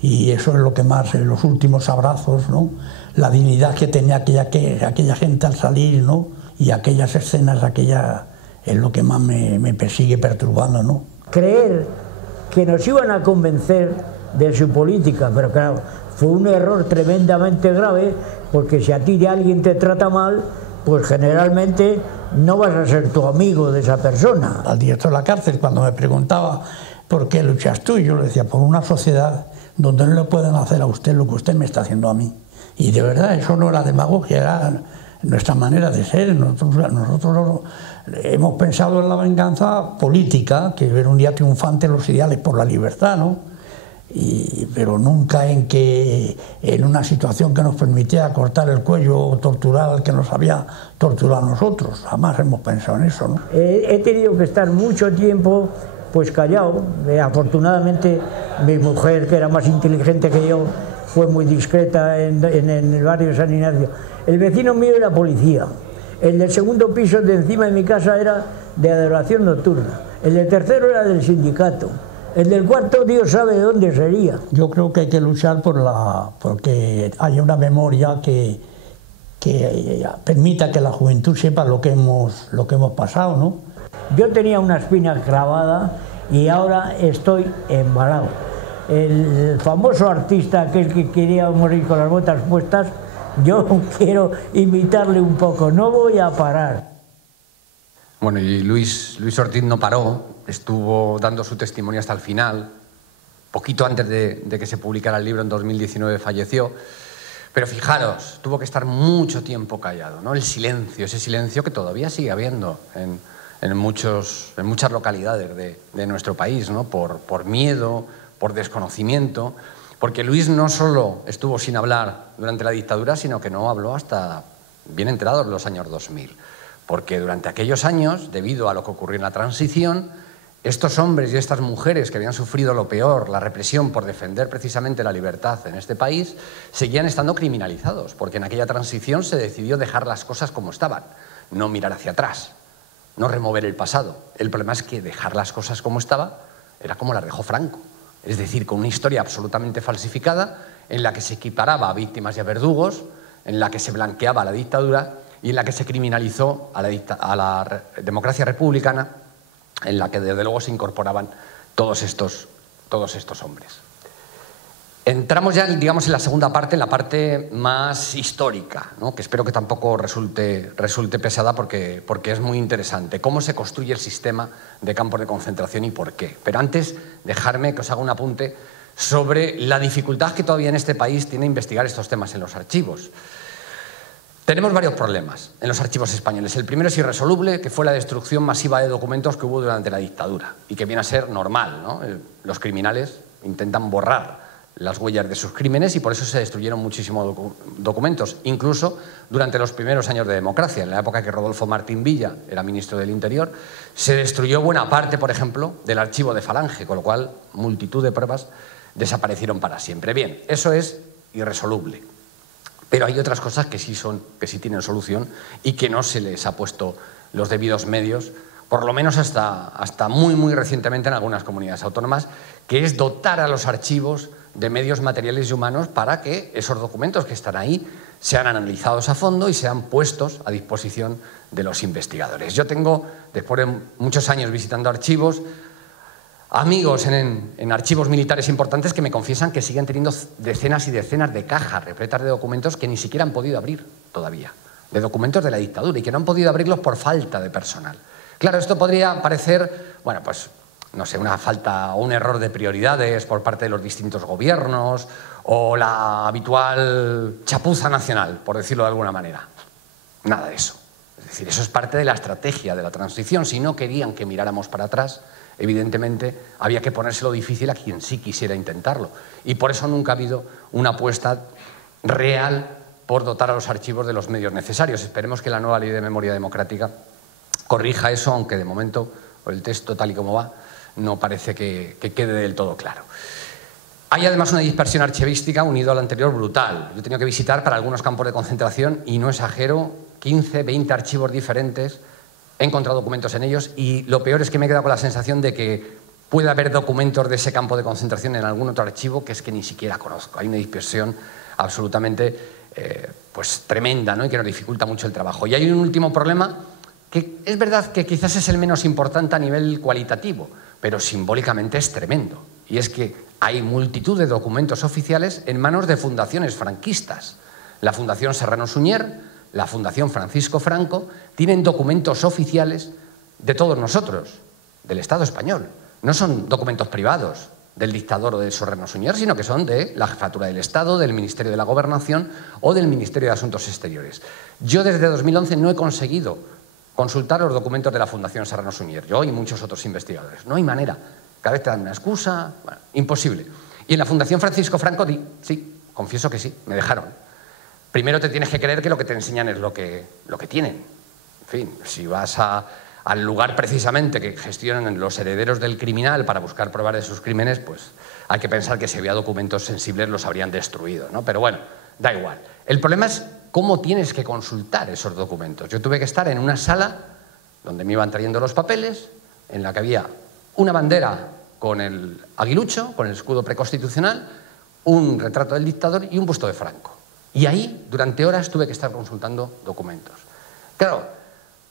Y eso es lo que más, en los últimos abrazos, ¿no? La dignidad que tenía aquella gente al salir, ¿no? Y aquellas escenas, es lo que más me persigue perturbando, ¿no? Creer que nos iban a convencer de su política, pero claro, fue un error tremendamente grave, porque si a ti alguien te trata mal, pues generalmente no vas a ser tu amigo de esa persona. Al director de la cárcel, cuando me preguntaba por qué luchas tú, yo le decía, por una sociedad donde no le pueden hacer a usted lo que usted me está haciendo a mí. Y de verdad, eso no era demagogia, era nuestra manera de ser. Nosotros hemos pensado en la venganza política, que ver un día triunfante los ideales por la libertad, ¿no? Pero nunca en una situación que nos permitía cortar el cuello o torturar al que nos había torturado a nosotros. Jamás hemos pensado en eso, ¿no? He tenido que estar mucho tiempo pues callado. Afortunadamente mi mujer, que era más inteligente que yo, fue muy discreta en el barrio de San Ignacio. El vecino mío era policía. El del segundo piso de encima de mi casa era de adoración nocturna. El del tercero era del sindicato. El del cuarto, Dios sabe de dónde sería. Yo creo que hay que luchar porque haya una memoria que permita que la juventud sepa lo que hemos pasado, ¿no? Yo tenía una espina clavada y ahora estoy embalado. El famoso artista, aquel que quería morir con las botas puestas, yo quiero imitarle un poco, no voy a parar. Bueno, y Luis Ortiz no paró, estuvo dando su testimonio hasta el final. Poquito antes de que se publicara el libro, en 2019, falleció. Pero fijaros, tuvo que estar mucho tiempo callado, ¿no? El silencio, ese silencio que todavía sigue habiendo en muchas localidades de nuestro país, ¿no? Por miedo, por desconocimiento. Porque Luis no solo estuvo sin hablar durante la dictadura, sino que no habló hasta bien entrados los años 2000. Porque durante aquellos años, debido a lo que ocurrió en la transición, estos hombres y estas mujeres que habían sufrido lo peor, la represión por defender precisamente la libertad en este país, seguían estando criminalizados, porque en aquella transición se decidió dejar las cosas como estaban, no mirar hacia atrás, no remover el pasado. El problema es que dejar las cosas como estaba era como las dejó Franco, es decir, con una historia absolutamente falsificada en la que se equiparaba a víctimas y a verdugos, en la que se blanqueaba la dictadura y en la que se criminalizó a la democracia republicana, en la que desde luego se incorporaban todos estos hombres. Entramos ya, digamos, en la segunda parte, en la parte más histórica, ¿no? Que espero que tampoco resulte pesada porque es muy interesante. Cómo se construye el sistema de campos de concentración y por qué. Pero antes, dejadme que os haga un apunte sobre la dificultad que todavía en este país tiene investigar estos temas en los archivos. Tenemos varios problemas en los archivos españoles. El primero es irresoluble, que fue la destrucción masiva de documentos que hubo durante la dictadura y que viene a ser normal, ¿no? Los criminales intentan borrar las huellas de sus crímenes y por eso se destruyeron muchísimos documentos, incluso durante los primeros años de democracia. En la época que Rodolfo Martín Villa era ministro del Interior, se destruyó buena parte, por ejemplo, del archivo de Falange, con lo cual multitud de pruebas desaparecieron para siempre. Bien, eso es irresoluble. Pero hay otras cosas que sí tienen solución y que no se les ha puesto los debidos medios, por lo menos hasta muy recientemente en algunas comunidades autónomas, que es dotar a los archivos de medios materiales y humanos para que esos documentos que están ahí sean analizados a fondo y sean puestos a disposición de los investigadores. Yo tengo, después de muchos años visitando archivos, amigos en archivos militares importantes que me confiesan que siguen teniendo decenas y decenas de cajas repletas de documentos que ni siquiera han podido abrir todavía, de documentos de la dictadura, y que no han podido abrirlos por falta de personal. Claro, esto podría parecer, bueno, pues, no sé, una falta o un error de prioridades por parte de los distintos gobiernos o la habitual chapuza nacional, por decirlo de alguna manera. Nada de eso. Es decir, eso es parte de la estrategia de la transición. Si no querían que miráramos para atrás, evidentemente había que ponérselo difícil a quien sí quisiera intentarlo. Y por eso nunca ha habido una apuesta real por dotar a los archivos de los medios necesarios. Esperemos que la nueva Ley de Memoria Democrática corrija eso, aunque de momento, por el texto tal y como va, no parece que quede del todo claro. Hay además una dispersión archivística unido a lo anterior brutal. Yo he tenido que visitar para algunos campos de concentración, y no exagero, 15, 20 archivos diferentes. He encontrado documentos en ellos y lo peor es que me he quedado con la sensación de que puede haber documentos de ese campo de concentración en algún otro archivo que es que ni siquiera conozco. Hay una dispersión absolutamente pues tremenda, ¿no? Y que nos dificulta mucho el trabajo. Y hay un último problema que es verdad que quizás es el menos importante a nivel cualitativo, pero simbólicamente es tremendo. Y es que hay multitud de documentos oficiales en manos de fundaciones franquistas. La Fundación Serrano Suñer, la Fundación Francisco Franco, tienen documentos oficiales de todos nosotros, del Estado español. No son documentos privados del dictador o de Serrano Suñer, sino que son de la Jefatura del Estado, del Ministerio de la Gobernación o del Ministerio de Asuntos Exteriores. Yo desde 2011 no he conseguido consultar los documentos de la Fundación Serrano Suñer, yo y muchos otros investigadores. No hay manera. Cada vez te dan una excusa, bueno, imposible. Y en la Fundación Francisco Franco, sí, confieso que sí, me dejaron. Primero te tienes que creer que lo que te enseñan es lo que tienen. En fin, si vas al lugar precisamente que gestionan los herederos del criminal para buscar pruebas de sus crímenes, pues hay que pensar que si había documentos sensibles los habrían destruido, ¿no? Pero bueno, da igual. El problema es cómo tienes que consultar esos documentos. Yo tuve que estar en una sala donde me iban trayendo los papeles, en la que había una bandera con el aguilucho, con el escudo preconstitucional, un retrato del dictador y un busto de Franco. Y ahí, durante horas, tuve que estar consultando documentos. Claro,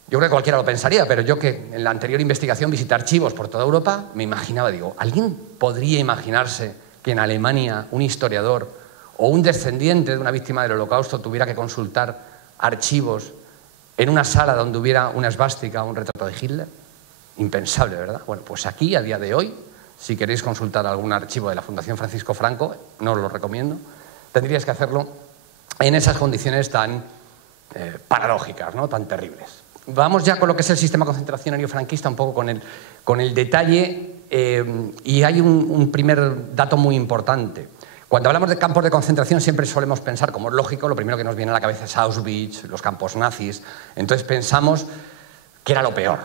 yo creo que cualquiera lo pensaría, pero yo que en la anterior investigación visité archivos por toda Europa, me imaginaba, digo, ¿alguien podría imaginarse que en Alemania un historiador o un descendiente de una víctima del Holocausto tuviera que consultar archivos en una sala donde hubiera una esvástica o un retrato de Hitler? Impensable, ¿verdad? Bueno, pues aquí, a día de hoy, si queréis consultar algún archivo de la Fundación Francisco Franco, no os lo recomiendo, tendríais que hacerlo en esas condiciones tan paradójicas, ¿no? Tan terribles. Vamos ya con lo que es el sistema concentracionario franquista, un poco con el detalle, y hay un primer dato muy importante. Cuando hablamos de campos de concentración siempre solemos pensar, como es lógico, lo primero que nos viene a la cabeza es Auschwitz, los campos nazis, entonces pensamos que era lo peor.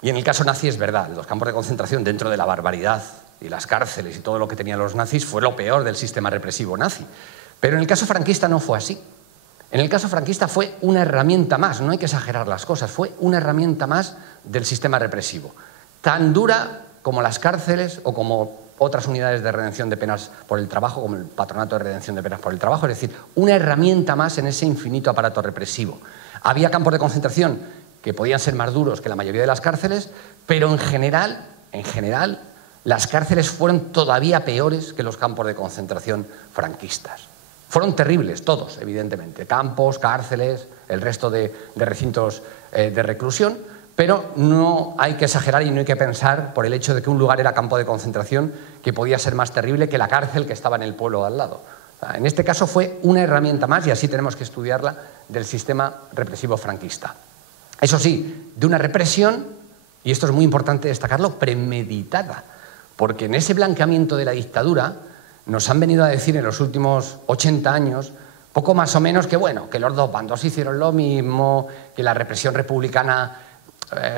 Y en el caso nazi es verdad, los campos de concentración dentro de la barbaridad y las cárceles y todo lo que tenían los nazis fue lo peor del sistema represivo nazi. Pero en el caso franquista no fue así. En el caso franquista fue una herramienta más, no hay que exagerar las cosas, fue una herramienta más del sistema represivo. Tan dura como las cárceles o como otras unidades de redención de penas por el trabajo, como el Patronato de Redención de Penas por el Trabajo, es decir, una herramienta más en ese infinito aparato represivo. Había campos de concentración que podían ser más duros que la mayoría de las cárceles, pero en general, las cárceles fueron todavía peores que los campos de concentración franquistas. Fueron terribles todos, evidentemente, campos, cárceles, el resto de recintos de reclusión, pero no hay que exagerar y no hay que pensar por el hecho de que un lugar era campo de concentración que podía ser más terrible que la cárcel que estaba en el pueblo al lado. En este caso fue una herramienta más, y así tenemos que estudiarla, del sistema represivo franquista. Eso sí, de una represión, y esto es muy importante destacarlo, premeditada, porque en ese blanqueamiento de la dictadura nos han venido a decir en los últimos 80 años, poco más o menos, que bueno, que los dos bandos hicieron lo mismo, que la represión republicana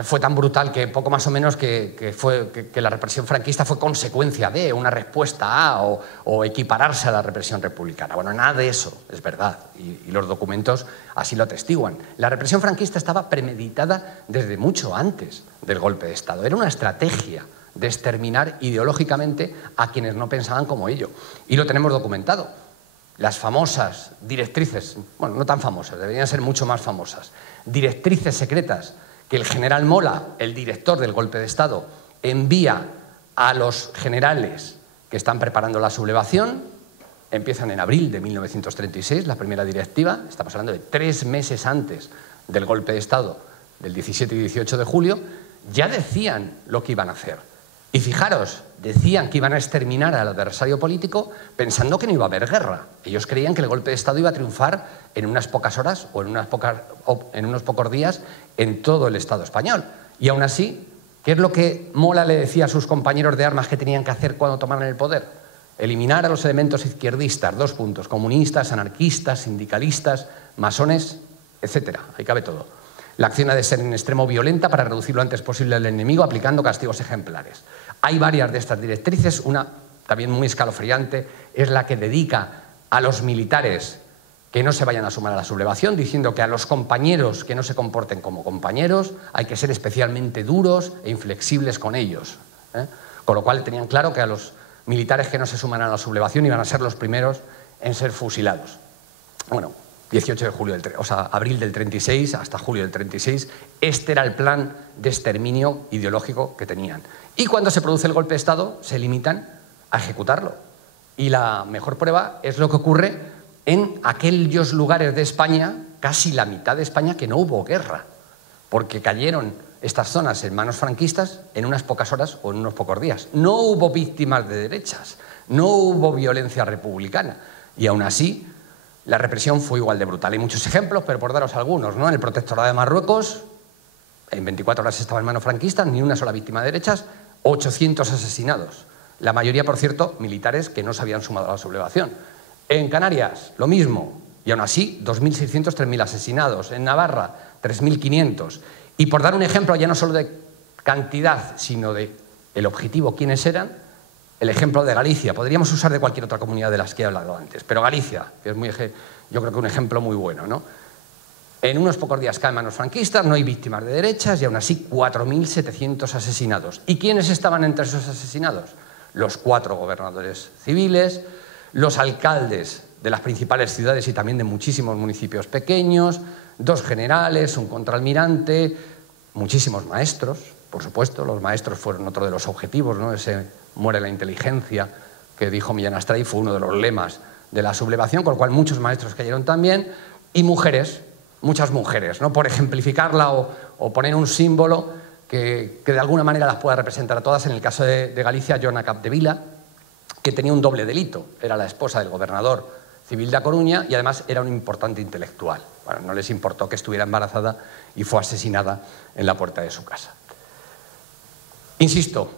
fue tan brutal que poco más o menos que la represión franquista fue consecuencia de una respuesta a o equipararse a la represión republicana. Bueno, nada de eso es verdad y los documentos así lo atestiguan. La represión franquista estaba premeditada desde mucho antes del golpe de Estado. Era una estrategia de exterminar ideológicamente a quienes no pensaban como ello. Y lo tenemos documentado. Las famosas directrices, bueno, no tan famosas, deberían ser mucho más famosas, directrices secretas que el general Mola, el director del golpe de Estado, envía a los generales que están preparando la sublevación. Empiezan en abril de 1936, la primera directiva, estamos hablando de 3 meses antes del golpe de Estado, del 17 y 18 de julio, ya decían lo que iban a hacer. Y fijaros, decían que iban a exterminar al adversario político pensando que no iba a haber guerra. Ellos creían que el golpe de Estado iba a triunfar en unas pocas horas o en unos pocos días en todo el Estado español. Y aún así, ¿qué es lo que Mola le decía a sus compañeros de armas que tenían que hacer cuando tomaran el poder? Eliminar a los elementos izquierdistas, 2 puntos, comunistas, anarquistas, sindicalistas, masones, etc. Ahí cabe todo. La acción ha de ser en extremo violenta para reducir lo antes posible al enemigo aplicando castigos ejemplares. Hay varias de estas directrices, una también muy escalofriante es la que dedica a los militares que no se vayan a sumar a la sublevación, diciendo que a los compañeros que no se comporten como compañeros hay que ser especialmente duros e inflexibles con ellos. Con lo cual tenían claro que a los militares que no se suman a la sublevación iban a ser los primeros en ser fusilados. Bueno, 18 de julio, abril del 36 hasta julio del 36, este era el plan de exterminio ideológico que tenían. Y cuando se produce el golpe de Estado, se limitan a ejecutarlo. Y la mejor prueba es lo que ocurre en aquellos lugares de España, casi la mitad de España, que no hubo guerra, porque cayeron estas zonas en manos franquistas en unas pocas horas o en unos pocos días. No hubo víctimas de derechas, no hubo violencia republicana, y aún así la represión fue igual de brutal. Hay muchos ejemplos, pero por daros algunos, ¿no? En el Protectorado de Marruecos, en 24 horas estaba en manos franquistas, ni una sola víctima de derechas, 800 asesinados. La mayoría, por cierto, militares que no se habían sumado a la sublevación. En Canarias, lo mismo, y aún así, 2.600, 3.000 asesinados. En Navarra, 3.500. Y por dar un ejemplo, ya no solo de cantidad, sino de el objetivo, quiénes eran, el ejemplo de Galicia. Podríamos usar de cualquier otra comunidad de las que he hablado antes, pero Galicia, que es yo creo que un ejemplo muy bueno, ¿no? En unos pocos días caen manos franquistas, no hay víctimas de derechas y aún así 4.700 asesinados. ¿Y quiénes estaban entre esos asesinados? Los 4 gobernadores civiles, los alcaldes de las principales ciudades y también de muchísimos municipios pequeños, 2 generales, un contraalmirante, muchísimos maestros, por supuesto, los maestros fueron otro de los objetivos, ¿no? Ese muere la inteligencia que dijo Millán Astray fue uno de los lemas de la sublevación, con lo cual muchos maestros cayeron también, y mujeres, muchas mujeres, ¿no? Por ejemplificarla o poner un símbolo que de alguna manera las pueda representar a todas. En el caso de Galicia, Joana Capdevila, que tenía un doble delito, era la esposa del gobernador civil de A Coruña y además era un importante intelectual. Bueno, no les importó que estuviera embarazada y fue asesinada en la puerta de su casa. Insisto,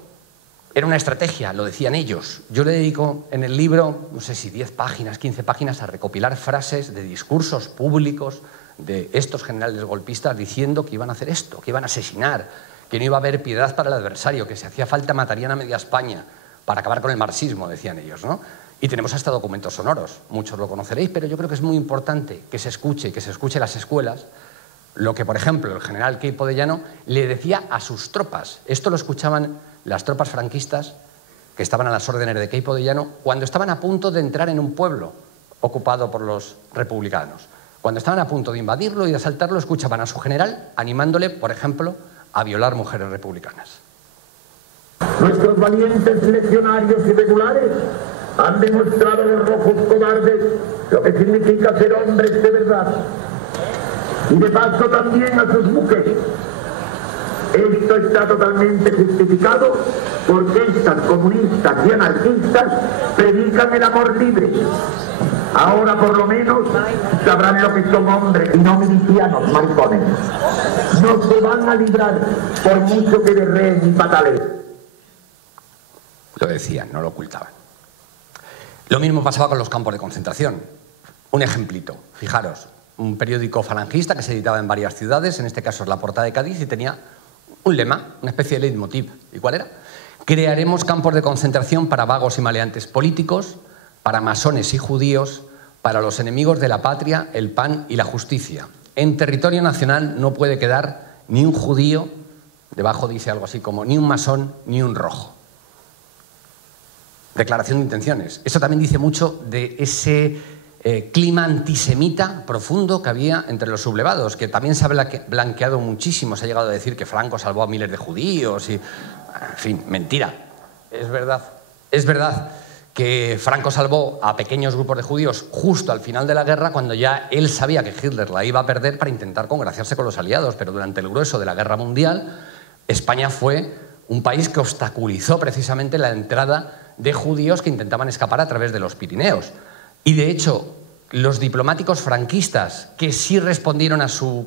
era una estrategia, lo decían ellos. Yo le dedico en el libro, no sé si 10 páginas, 15 páginas, a recopilar frases de discursos públicos de estos generales golpistas diciendo que iban a hacer esto, que iban a asesinar, que no iba a haber piedad para el adversario, que si hacía falta matarían a media España para acabar con el marxismo, decían ellos, ¿no? Y tenemos hasta documentos sonoros, muchos lo conoceréis, pero yo creo que es muy importante que se escuche en las escuelas lo que, por ejemplo, el general Queipo de Llano le decía a sus tropas. Esto lo escuchaban las tropas franquistas que estaban a las órdenes de Queipo de Llano cuando estaban a punto de entrar en un pueblo ocupado por los republicanos. Cuando estaban a punto de invadirlo y de asaltarlo, escuchaban a su general animándole, por ejemplo, a violar mujeres republicanas. Nuestros valientes legionarios irregulares han demostrado a los rojos cobardes lo que significa ser hombres de verdad. Y de paso también a sus mujeres. Esto está totalmente justificado porque estas comunistas y anarquistas predican el amor libre. Ahora por lo menos sabrán lo que son hombres y no milicianos maricones. No se van a librar por mucho que berreen y pataleen. Lo decían, no lo ocultaban. Lo mismo pasaba con los campos de concentración. Un ejemplito, fijaros, un periódico falangista que se editaba en varias ciudades, en este caso es La Portada de Cádiz, y tenía un lema, una especie de leitmotiv. ¿Y cuál era? Crearemos campos de concentración para vagos y maleantes políticos, para masones y judíos, para los enemigos de la patria, el pan y la justicia. En territorio nacional no puede quedar ni un judío, debajo dice algo así como ni un masón ni un rojo. Declaración de intenciones. Eso también dice mucho de ese clima antisemita profundo que había entre los sublevados, que también se ha blanqueado muchísimo. Se ha llegado a decir que Franco salvó a miles de judíos y, en fin, mentira. Es verdad que Franco salvó a pequeños grupos de judíos justo al final de la guerra, cuando ya él sabía que Hitler la iba a perder para intentar congraciarse con los aliados, pero durante el grueso de la guerra mundial, España fue un país que obstaculizó precisamente la entrada de judíos que intentaban escapar a través de los Pirineos. Y de hecho, los diplomáticos franquistas que sí respondieron a su,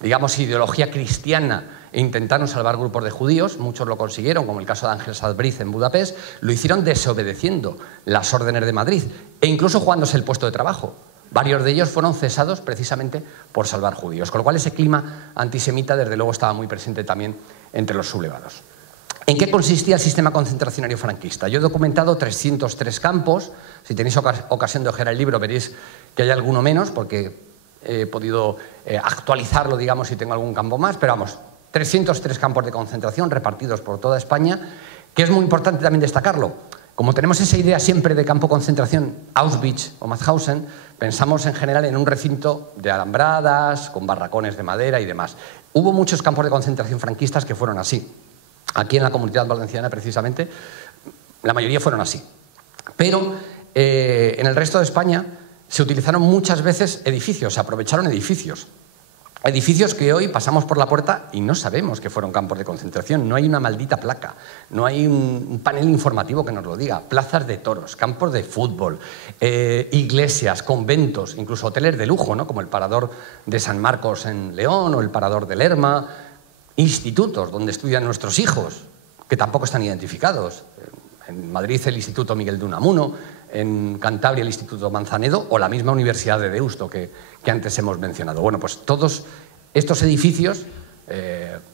digamos, ideología cristiana e intentaron salvar grupos de judíos, muchos lo consiguieron, como el caso de Ángel Sadbriz en Budapest, lo hicieron desobedeciendo las órdenes de Madrid e incluso jugándose el puesto de trabajo. Varios de ellos fueron cesados precisamente por salvar judíos, con lo cual ese clima antisemita desde luego estaba muy presente también entre los sublevados. ¿En qué consistía el sistema concentracionario franquista? Yo he documentado 303 campos. Si tenéis ocasión de ojear el libro veréis que hay alguno menos, porque he podido actualizarlo, digamos, si tengo algún campo más, pero vamos, 303 campos de concentración repartidos por toda España, que es muy importante también destacarlo. Como tenemos esa idea siempre de campo de concentración Auschwitz o Mauthausen, pensamos en general en un recinto de alambradas, con barracones de madera y demás. Hubo muchos campos de concentración franquistas que fueron así. Aquí en la Comunidad Valenciana, precisamente, la mayoría fueron así. Pero en el resto de España se utilizaron muchas veces edificios, se aprovecharon edificios. Edificios que hoy pasamos por la puerta y no sabemos que fueron campos de concentración. No hay una maldita placa, no hay un panel informativo que nos lo diga. Plazas de toros, campos de fútbol, iglesias, conventos, incluso hoteles de lujo, ¿no? Como el Parador de San Marcos en León o el Parador de Lerma. Institutos donde estudian nuestros hijos, que tampoco están identificados. En Madrid el Instituto Miguel de Unamuno, en Cantabria el Instituto Manzanedo o la misma Universidad de Deusto que antes hemos mencionado. Bueno, pues todos estos edificios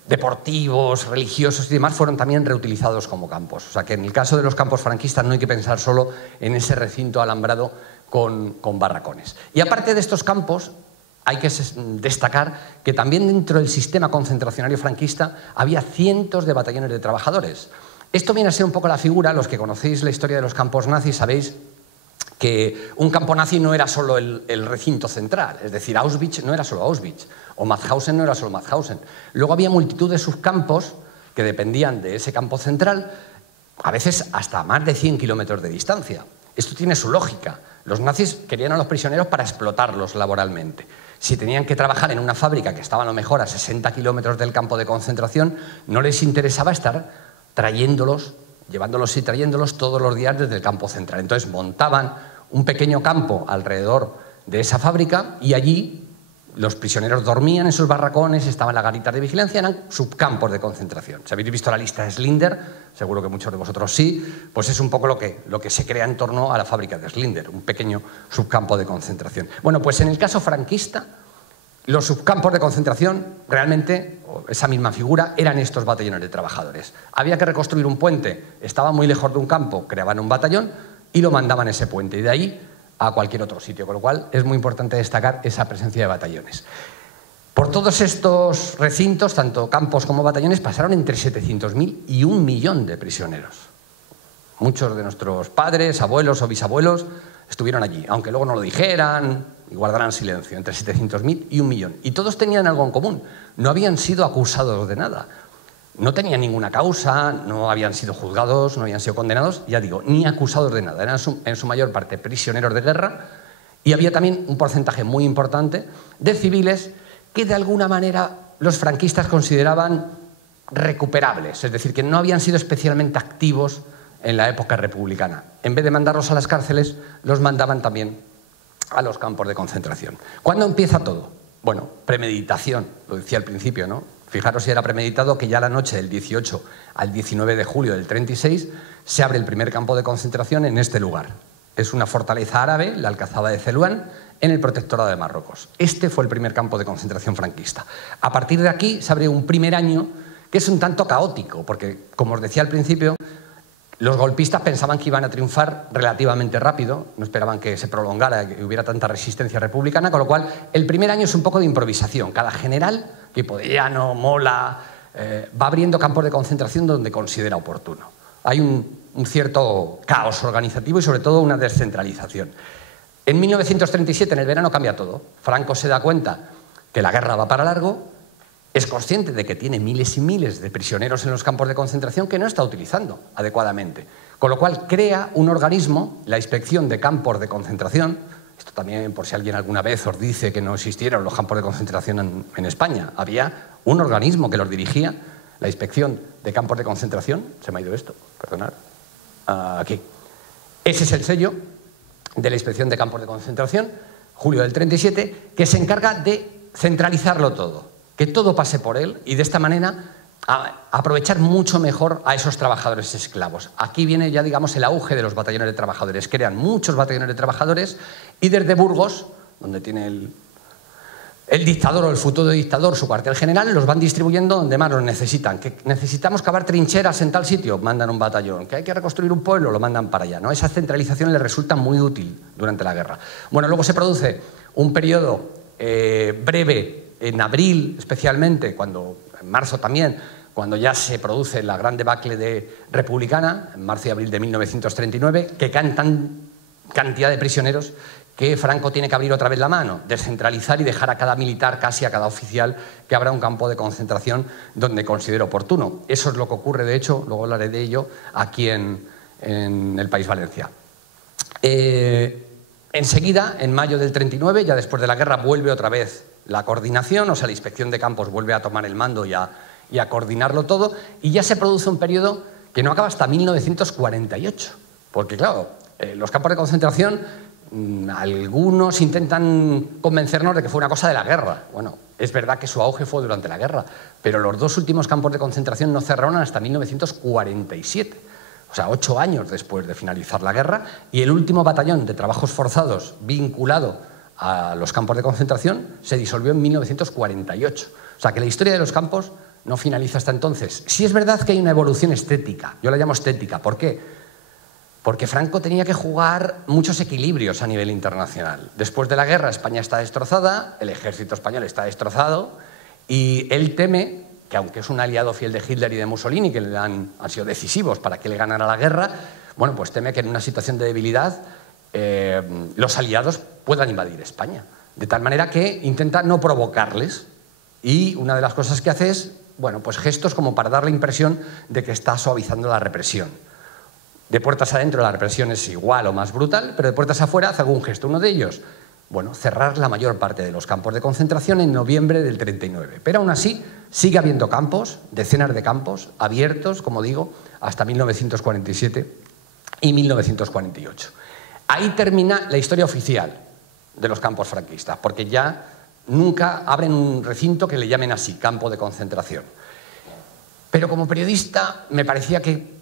deportivos, religiosos y demás fueron también reutilizados como campos. O sea que en el caso de los campos franquistas no hay que pensar solo en ese recinto alambrado con barracones. Y aparte de estos campos, hay que destacar que también dentro del sistema concentracionario franquista había cientos de batallones de trabajadores. Esto viene a ser un poco la figura, los que conocéis la historia de los campos nazis sabéis que un campo nazi no era solo el recinto central, es decir, Auschwitz no era solo Auschwitz, o Mauthausen no era solo Mauthausen. Luego había multitud de subcampos que dependían de ese campo central, a veces hasta más de 100 kilómetros de distancia. Esto tiene su lógica. Los nazis querían a los prisioneros para explotarlos laboralmente. Si tenían que trabajar en una fábrica que estaba a lo mejor a 60 kilómetros del campo de concentración, no les interesaba estar trayéndolos, llevándolos y trayéndolos todos los días desde el campo central. Entonces montaban un pequeño campo alrededor de esa fábrica y allí los prisioneros dormían en sus barracones, estaban las garitas de vigilancia, eran subcampos de concentración. Si habéis visto la lista de Schindler, seguro que muchos de vosotros sí, pues es un poco lo que se crea en torno a la fábrica de Schindler, un pequeño subcampo de concentración. Bueno, pues en el caso franquista, los subcampos de concentración, realmente, esa misma figura, eran estos batallones de trabajadores. Había que reconstruir un puente, estaba muy lejos de un campo, creaban un batallón y lo mandaban a ese puente, y de ahí a cualquier otro sitio, con lo cual es muy importante destacar esa presencia de batallones. Por todos estos recintos, tanto campos como batallones, pasaron entre 700.000 y 1 millón de prisioneros. Muchos de nuestros padres, abuelos o bisabuelos estuvieron allí, aunque luego no lo dijeran y guardaran silencio, entre 700.000 y 1 millón. Y todos tenían algo en común, no habían sido acusados de nada. No tenían ninguna causa, no habían sido juzgados, no habían sido condenados, ya digo, ni acusados de nada. Eran en su mayor parte prisioneros de guerra y había también un porcentaje muy importante de civiles que de alguna manera los franquistas consideraban recuperables, es decir, que no habían sido especialmente activos en la época republicana. En vez de mandarlos a las cárceles, los mandaban también a los campos de concentración. ¿Cuándo empieza todo? Bueno, premeditación, lo decía al principio, ¿no? Fijaros si era premeditado que ya la noche del 18 al 19 de julio del 36 se abre el primer campo de concentración en este lugar. Es una fortaleza árabe, la Alcazaba de Zeluán, en el protectorado de Marruecos. Este fue el primer campo de concentración franquista. A partir de aquí se abre un primer año que es un tanto caótico, porque, como os decía al principio, los golpistas pensaban que iban a triunfar relativamente rápido, no esperaban que se prolongara, que hubiera tanta resistencia republicana, con lo cual el primer año es un poco de improvisación. Cada general, tipo de Llano, Mola, va abriendo campos de concentración donde considera oportuno. Hay un cierto caos organizativo y sobre todo una descentralización. En 1937, en el verano, cambia todo. Franco se da cuenta que la guerra va para largo, es consciente de que tiene miles y miles de prisioneros en los campos de concentración que no está utilizando adecuadamente. Con lo cual crea un organismo, la Inspección de Campos de Concentración. Esto también, por si alguien alguna vez os dice que no existieron los campos de concentración en España. Había un organismo que los dirigía, la Inspección de Campos de Concentración. Se me ha ido esto, perdonad. Aquí. Ese es el sello de la Inspección de Campos de Concentración, julio del 37, que se encarga de centralizarlo todo, que todo pase por él y de esta manera aprovechar mucho mejor a esos trabajadores esclavos. Aquí viene ya, digamos, el auge de los batallones de trabajadores. Crean muchos batallones de trabajadores y desde Burgos, donde tiene el dictador o el futuro dictador su cuartel general, los van distribuyendo donde más los necesitan. Que necesitamos cavar trincheras en tal sitio, mandan un batallón. Que hay que reconstruir un pueblo, lo mandan para allá, ¿no? Esa centralización les resulta muy útil durante la guerra. Bueno, luego se produce un periodo breve, en abril especialmente, en marzo también, cuando ya se produce la gran debacle republicana, en marzo y abril de 1939, que caen tan cantidad de prisioneros que Franco tiene que abrir otra vez la mano, descentralizar y dejar a cada militar, casi a cada oficial, que abra un campo de concentración donde considere oportuno. Eso es lo que ocurre, de hecho, luego hablaré de ello, aquí en el País Valencia. Enseguida, en mayo del 39, ya después de la guerra, vuelve otra vez la coordinación, o sea, la Inspección de Campos vuelve a tomar el mando y a coordinarlo todo, y ya se produce un periodo que no acaba hasta 1948, porque claro, los campos de concentración, algunos intentan convencernos de que fue una cosa de la guerra. Bueno, es verdad que su auge fue durante la guerra, pero los dos últimos campos de concentración no cerraron hasta 1947, o sea, 8 años después de finalizar la guerra, y el último batallón de trabajos forzados vinculado a los campos de concentración se disolvió en 1948. O sea, que la historia de los campos no finaliza hasta entonces. Sí es verdad que hay una evolución estética, yo la llamo estética. ¿Por qué? Porque Franco tenía que jugar muchos equilibrios a nivel internacional. Después de la guerra, España está destrozada, el ejército español está destrozado, y él teme que, aunque es un aliado fiel de Hitler y de Mussolini, que han sido decisivos para que le ganara la guerra, bueno, pues teme que en una situación de debilidad los aliados puedan invadir España. De tal manera que intenta no provocarles, y una de las cosas que hace es, bueno, pues gestos como para dar la impresión de que está suavizando la represión. De puertas adentro la represión es igual o más brutal, pero de puertas afuera hace algún gesto. Uno de ellos, bueno, cerrar la mayor parte de los campos de concentración en noviembre del 39. Pero aún así sigue habiendo campos, decenas de campos, abiertos, como digo, hasta 1947 y 1948. Ahí termina la historia oficial de los campos franquistas, porque ya nunca abren un recinto que le llamen así, campo de concentración. Pero como periodista me parecía que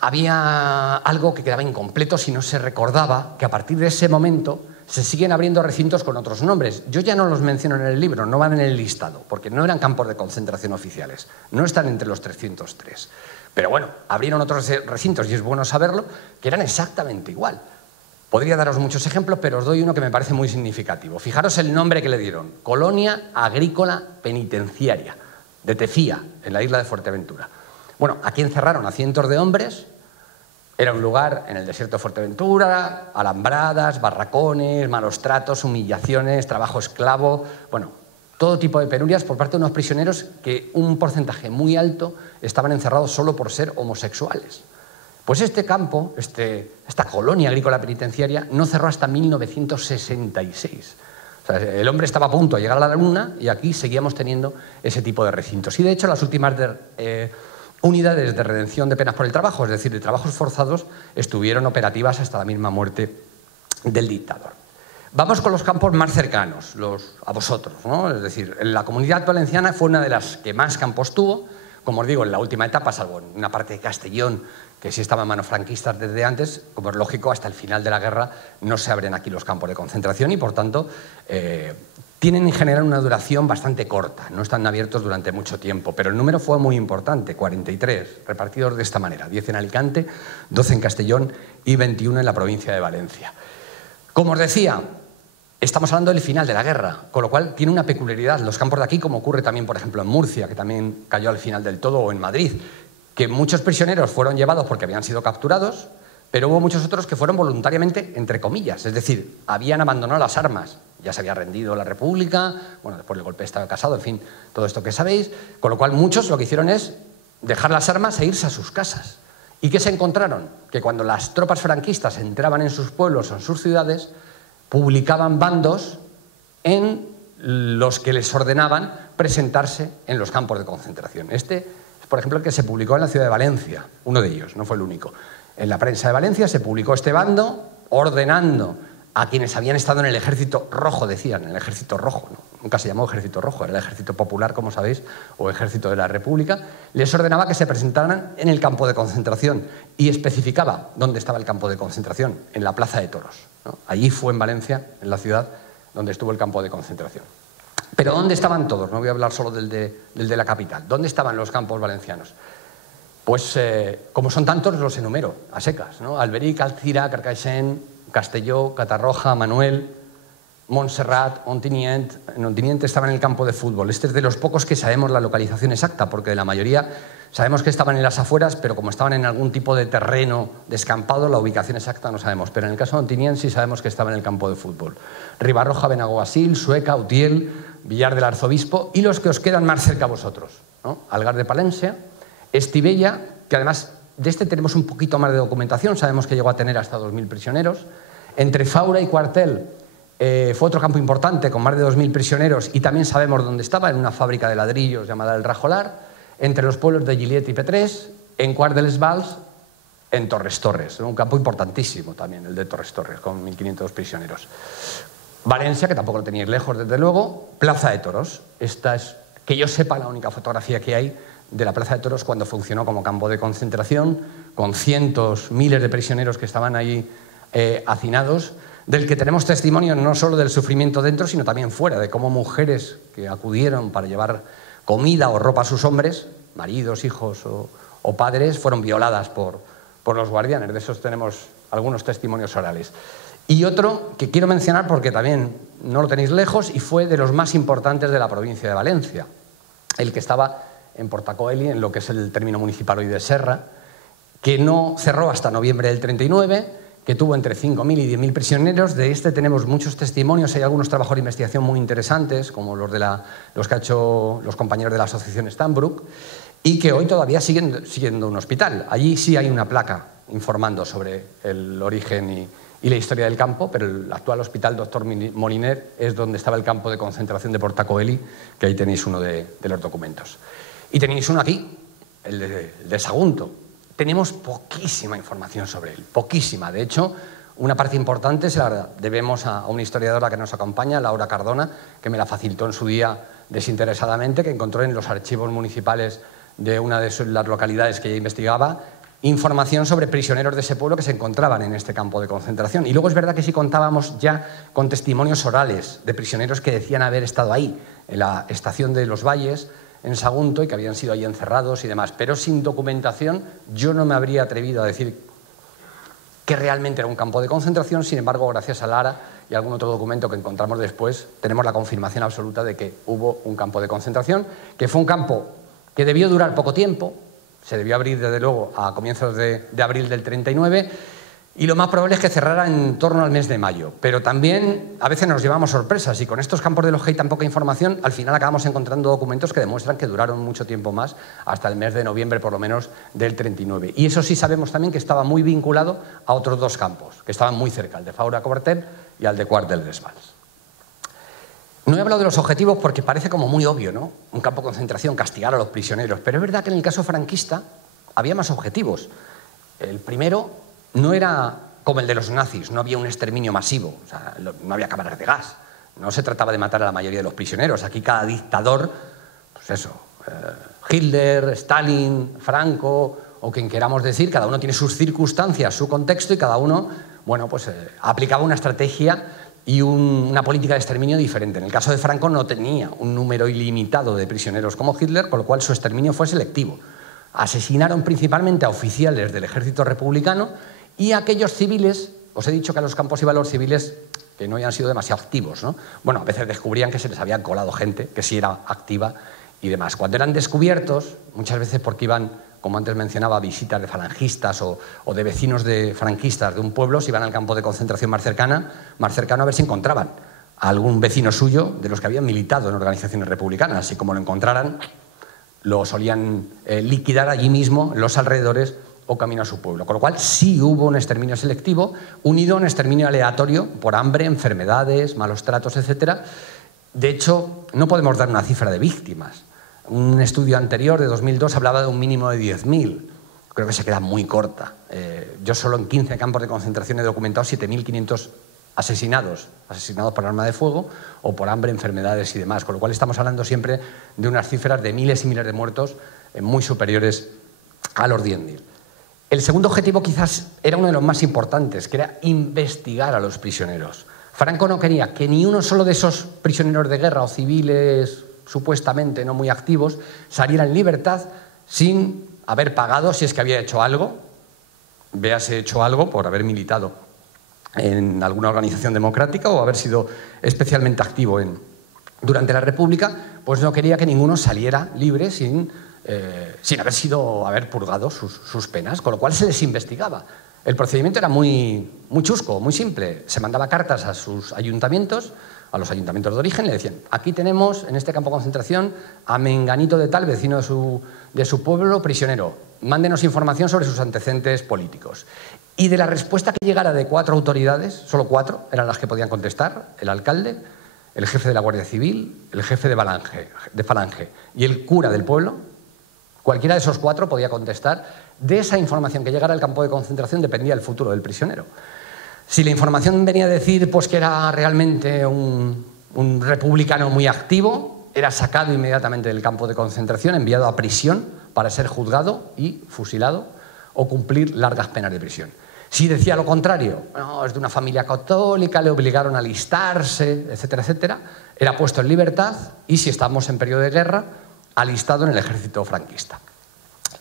había algo que quedaba incompleto si no se recordaba que a partir de ese momento se siguen abriendo recintos con otros nombres. Yo ya no los menciono en el libro, no van en el listado, porque no eran campos de concentración oficiales, no están entre los 303. Pero bueno, abrieron otros recintos, y es bueno saberlo, que eran exactamente igual. Podría daros muchos ejemplos, pero os doy uno que me parece muy significativo. Fijaros el nombre que le dieron: Colonia Agrícola Penitenciaria, de Tefía, en la isla de Fuerteventura. Bueno, aquí encerraron a cientos de hombres. Era un lugar en el desierto de Fuerteventura, alambradas, barracones, malos tratos, humillaciones, trabajo esclavo, bueno, todo tipo de penurias por parte de unos prisioneros que un porcentaje muy alto estaban encerrados solo por ser homosexuales. Pues este campo, esta colonia agrícola penitenciaria, no cerró hasta 1966. O sea, el hombre estaba a punto de llegar a la luna y aquí seguíamos teniendo ese tipo de recintos. Y de hecho las últimas unidades de redención de penas por el trabajo, es decir, de trabajos forzados, estuvieron operativas hasta la misma muerte del dictador. Vamos con los campos más cercanos, a vosotros, ¿no? Es decir, la Comunidad Valenciana fue una de las que más campos tuvo, como os digo, en la última etapa, salvo en una parte de Castellón, que sí estaba en manos franquistas desde antes, como es lógico, hasta el final de la guerra no se abren aquí los campos de concentración y, por tanto, tienen en general una duración bastante corta, no están abiertos durante mucho tiempo, pero el número fue muy importante, 43, repartidos de esta manera, 10 en Alicante, 12 en Castellón y 21 en la provincia de Valencia. Como os decía, estamos hablando del final de la guerra, con lo cual tiene una peculiaridad los campos de aquí, como ocurre también, por ejemplo, en Murcia, que también cayó al final del todo, o en Madrid, que muchos prisioneros fueron llevados porque habían sido capturados, pero hubo muchos otros que fueron voluntariamente, entre comillas, es decir, habían abandonado las armas. Ya se había rendido la República, bueno, después del golpe de Estado Casado, en fin, todo esto que sabéis, con lo cual muchos lo que hicieron es dejar las armas e irse a sus casas. ¿Y qué se encontraron? Que cuando las tropas franquistas entraban en sus pueblos o en sus ciudades, publicaban bandos en los que les ordenaban presentarse en los campos de concentración. Este es, por ejemplo, el que se publicó en la ciudad de Valencia, uno de ellos, no fue el único. En la prensa de Valencia se publicó este bando ordenando a quienes habían estado en el Ejército Rojo, decían, en el Ejército Rojo, ¿no? Nunca se llamó Ejército Rojo, era el Ejército Popular, como sabéis, o Ejército de la República, les ordenaba que se presentaran en el campo de concentración y especificaba dónde estaba el campo de concentración, en la Plaza de Toros, ¿no? Allí fue en Valencia, en la ciudad, donde estuvo el campo de concentración. Pero ¿dónde estaban todos? No voy a hablar solo del de la capital. ¿Dónde estaban los campos valencianos? Pues, como son tantos, los enumero, a secas, ¿no? Alberic, Alzira, Carcaixent, Castelló, Catarroja, Manuel, Montserrat, Ontinyent. En Ontinyent estaba en el campo de fútbol. Este es de los pocos que sabemos la localización exacta, porque de la mayoría sabemos que estaban en las afueras, pero como estaban en algún tipo de terreno descampado, la ubicación exacta no sabemos. Pero en el caso de Ontinyent sí sabemos que estaba en el campo de fútbol. Ribarroja, Benaguasil, Sueca, Utiel, Villar del Arzobispo y los que os quedan más cerca a vosotros, ¿no? Algar de Palencia, Estivella, que además de este tenemos un poquito más de documentación, sabemos que llegó a tener hasta 2.000 prisioneros. Entre Faura y Cuartel fue otro campo importante con más de 2.000 prisioneros y también sabemos dónde estaba, en una fábrica de ladrillos llamada El Rajolar. Entre los pueblos de Gillet y Petrés, en Quart de les Valls, en Torres Torres, un campo importantísimo también, el de Torres Torres, con 1.500 prisioneros. Valencia, que tampoco lo teníais lejos, desde luego. Plaza de Toros. Esta es, que yo sepa, la única fotografía que hay de la Plaza de Toros cuando funcionó como campo de concentración, con cientos, miles de prisioneros que estaban ahí hacinados, del que tenemos testimonio no solo del sufrimiento dentro, sino también fuera, de cómo mujeres que acudieron para llevar comida o ropa a sus hombres, maridos, hijos o padres, fueron violadas por los guardianes. De esos tenemos algunos testimonios orales. Y otro que quiero mencionar porque también no lo tenéis lejos y fue de los más importantes de la provincia de Valencia, el que estaba en Portacoeli, en lo que es el término municipal hoy de Serra, que no cerró hasta noviembre del 39, que tuvo entre 5.000 y 10.000 prisioneros. De este tenemos muchos testimonios, hay algunos trabajos de investigación muy interesantes, como los que ha hecho los compañeros de la asociación Stanbrook, y que hoy todavía siguen siendo un hospital. Allí sí hay una placa informando sobre el origen y la historia del campo, pero el actual hospital Dr. Moliner es donde estaba el campo de concentración de Portacoeli, que ahí tenéis uno de los documentos. Y tenéis uno aquí, el de Sagunto. Tenemos poquísima información sobre él, poquísima. De hecho, una parte importante se la debemos a una historiadora que nos acompaña, Laura Cardona, que me la facilitó en su día desinteresadamente, que encontró en los archivos municipales de una de las localidades que ella investigaba información sobre prisioneros de ese pueblo que se encontraban en este campo de concentración. Y luego es verdad que sí contábamos ya con testimonios orales de prisioneros que decían haber estado ahí, en la estación de Los Valles, en Sagunto, y que habían sido ahí encerrados y demás. Pero sin documentación yo no me habría atrevido a decir que realmente era un campo de concentración. Sin embargo, gracias a Lara y algún otro documento que encontramos después, tenemos la confirmación absoluta de que hubo un campo de concentración, que fue un campo que debió durar poco tiempo, se debió abrir desde luego a comienzos de abril del 39, y lo más probable es que cerrara en torno al mes de mayo. Pero también a veces nos llevamos sorpresas, y con estos campos de los que hay tan poca información, al final acabamos encontrando documentos que demuestran que duraron mucho tiempo más, hasta el mes de noviembre por lo menos del 39. Y eso sí sabemos también que estaba muy vinculado a otros dos campos, que estaban muy cerca, el de Faura-Cuartel y al de Quart de les Valls. No he hablado de los objetivos porque parece como muy obvio, ¿no? Un campo de concentración, castigar a los prisioneros. Pero es verdad que en el caso franquista había más objetivos. El primero no era como el de los nazis, no había un exterminio masivo, o sea, no había cámaras de gas. No se trataba de matar a la mayoría de los prisioneros. Aquí cada dictador, pues eso, Hitler, Stalin, Franco, o quien queramos decir, cada uno tiene sus circunstancias, su contexto, y cada uno, bueno, pues aplicaba una estrategia y una política de exterminio diferente. En el caso de Franco no tenía un número ilimitado de prisioneros como Hitler, con lo cual su exterminio fue selectivo. Asesinaron principalmente a oficiales del ejército republicano y a aquellos civiles. Os he dicho que a los campos iban los civiles que no habían sido demasiado activos, ¿no? Bueno, a veces descubrían que se les había colado gente que sí era activa y demás. Cuando eran descubiertos, muchas veces porque iban, como antes mencionaba, visitas de falangistas o de vecinos de franquistas de un pueblo, se iban al campo de concentración más cercano a ver si encontraban a algún vecino suyo de los que habían militado en organizaciones republicanas. Y como lo encontraran, lo solían liquidar allí mismo, en los alrededores o camino a su pueblo. Con lo cual sí hubo un exterminio selectivo unido a un exterminio aleatorio por hambre, enfermedades, malos tratos, etc. De hecho, no podemos dar una cifra de víctimas. Un estudio anterior, de 2002, hablaba de un mínimo de 10.000. Creo que se queda muy corta. Yo solo en 15 campos de concentración he documentado 7.500 asesinados por arma de fuego o por hambre, enfermedades y demás. Con lo cual estamos hablando siempre de unas cifras de miles y miles de muertos muy superiores a los 10.000. El segundo objetivo quizás era uno de los más importantes, que era investigar a los prisioneros. Franco no quería que ni uno solo de esos prisioneros de guerra o civiles supuestamente no muy activos saliera en libertad sin haber pagado, si es que había hecho algo, véase hecho algo por haber militado en alguna organización democrática o haber sido especialmente activo durante la República, pues no quería que ninguno saliera libre sin haber purgado sus penas, con lo cual se les investigaba. El procedimiento era muy chusco, muy simple. Se mandaba cartas a sus ayuntamientos, a los ayuntamientos de origen, le decían: aquí tenemos en este campo de concentración a menganito de tal, vecino de su pueblo, prisionero. Mándenos información sobre sus antecedentes políticos. Y de la respuesta que llegara de 4 autoridades, solo 4 eran las que podían contestar: el alcalde, el jefe de la Guardia Civil, el jefe de Falange y el cura del pueblo. Cualquiera de esos 4 podía contestar. De esa información que llegara al campo de concentración dependía el futuro del prisionero. Si la información venía a decir pues, que era realmente un republicano muy activo, era sacado inmediatamente del campo de concentración, enviado a prisión para ser juzgado y fusilado o cumplir largas penas de prisión. Si decía lo contrario, no, es de una familia católica, le obligaron a alistarse, etcétera, etcétera, era puesto en libertad y, si estábamos en periodo de guerra, alistado en el ejército franquista.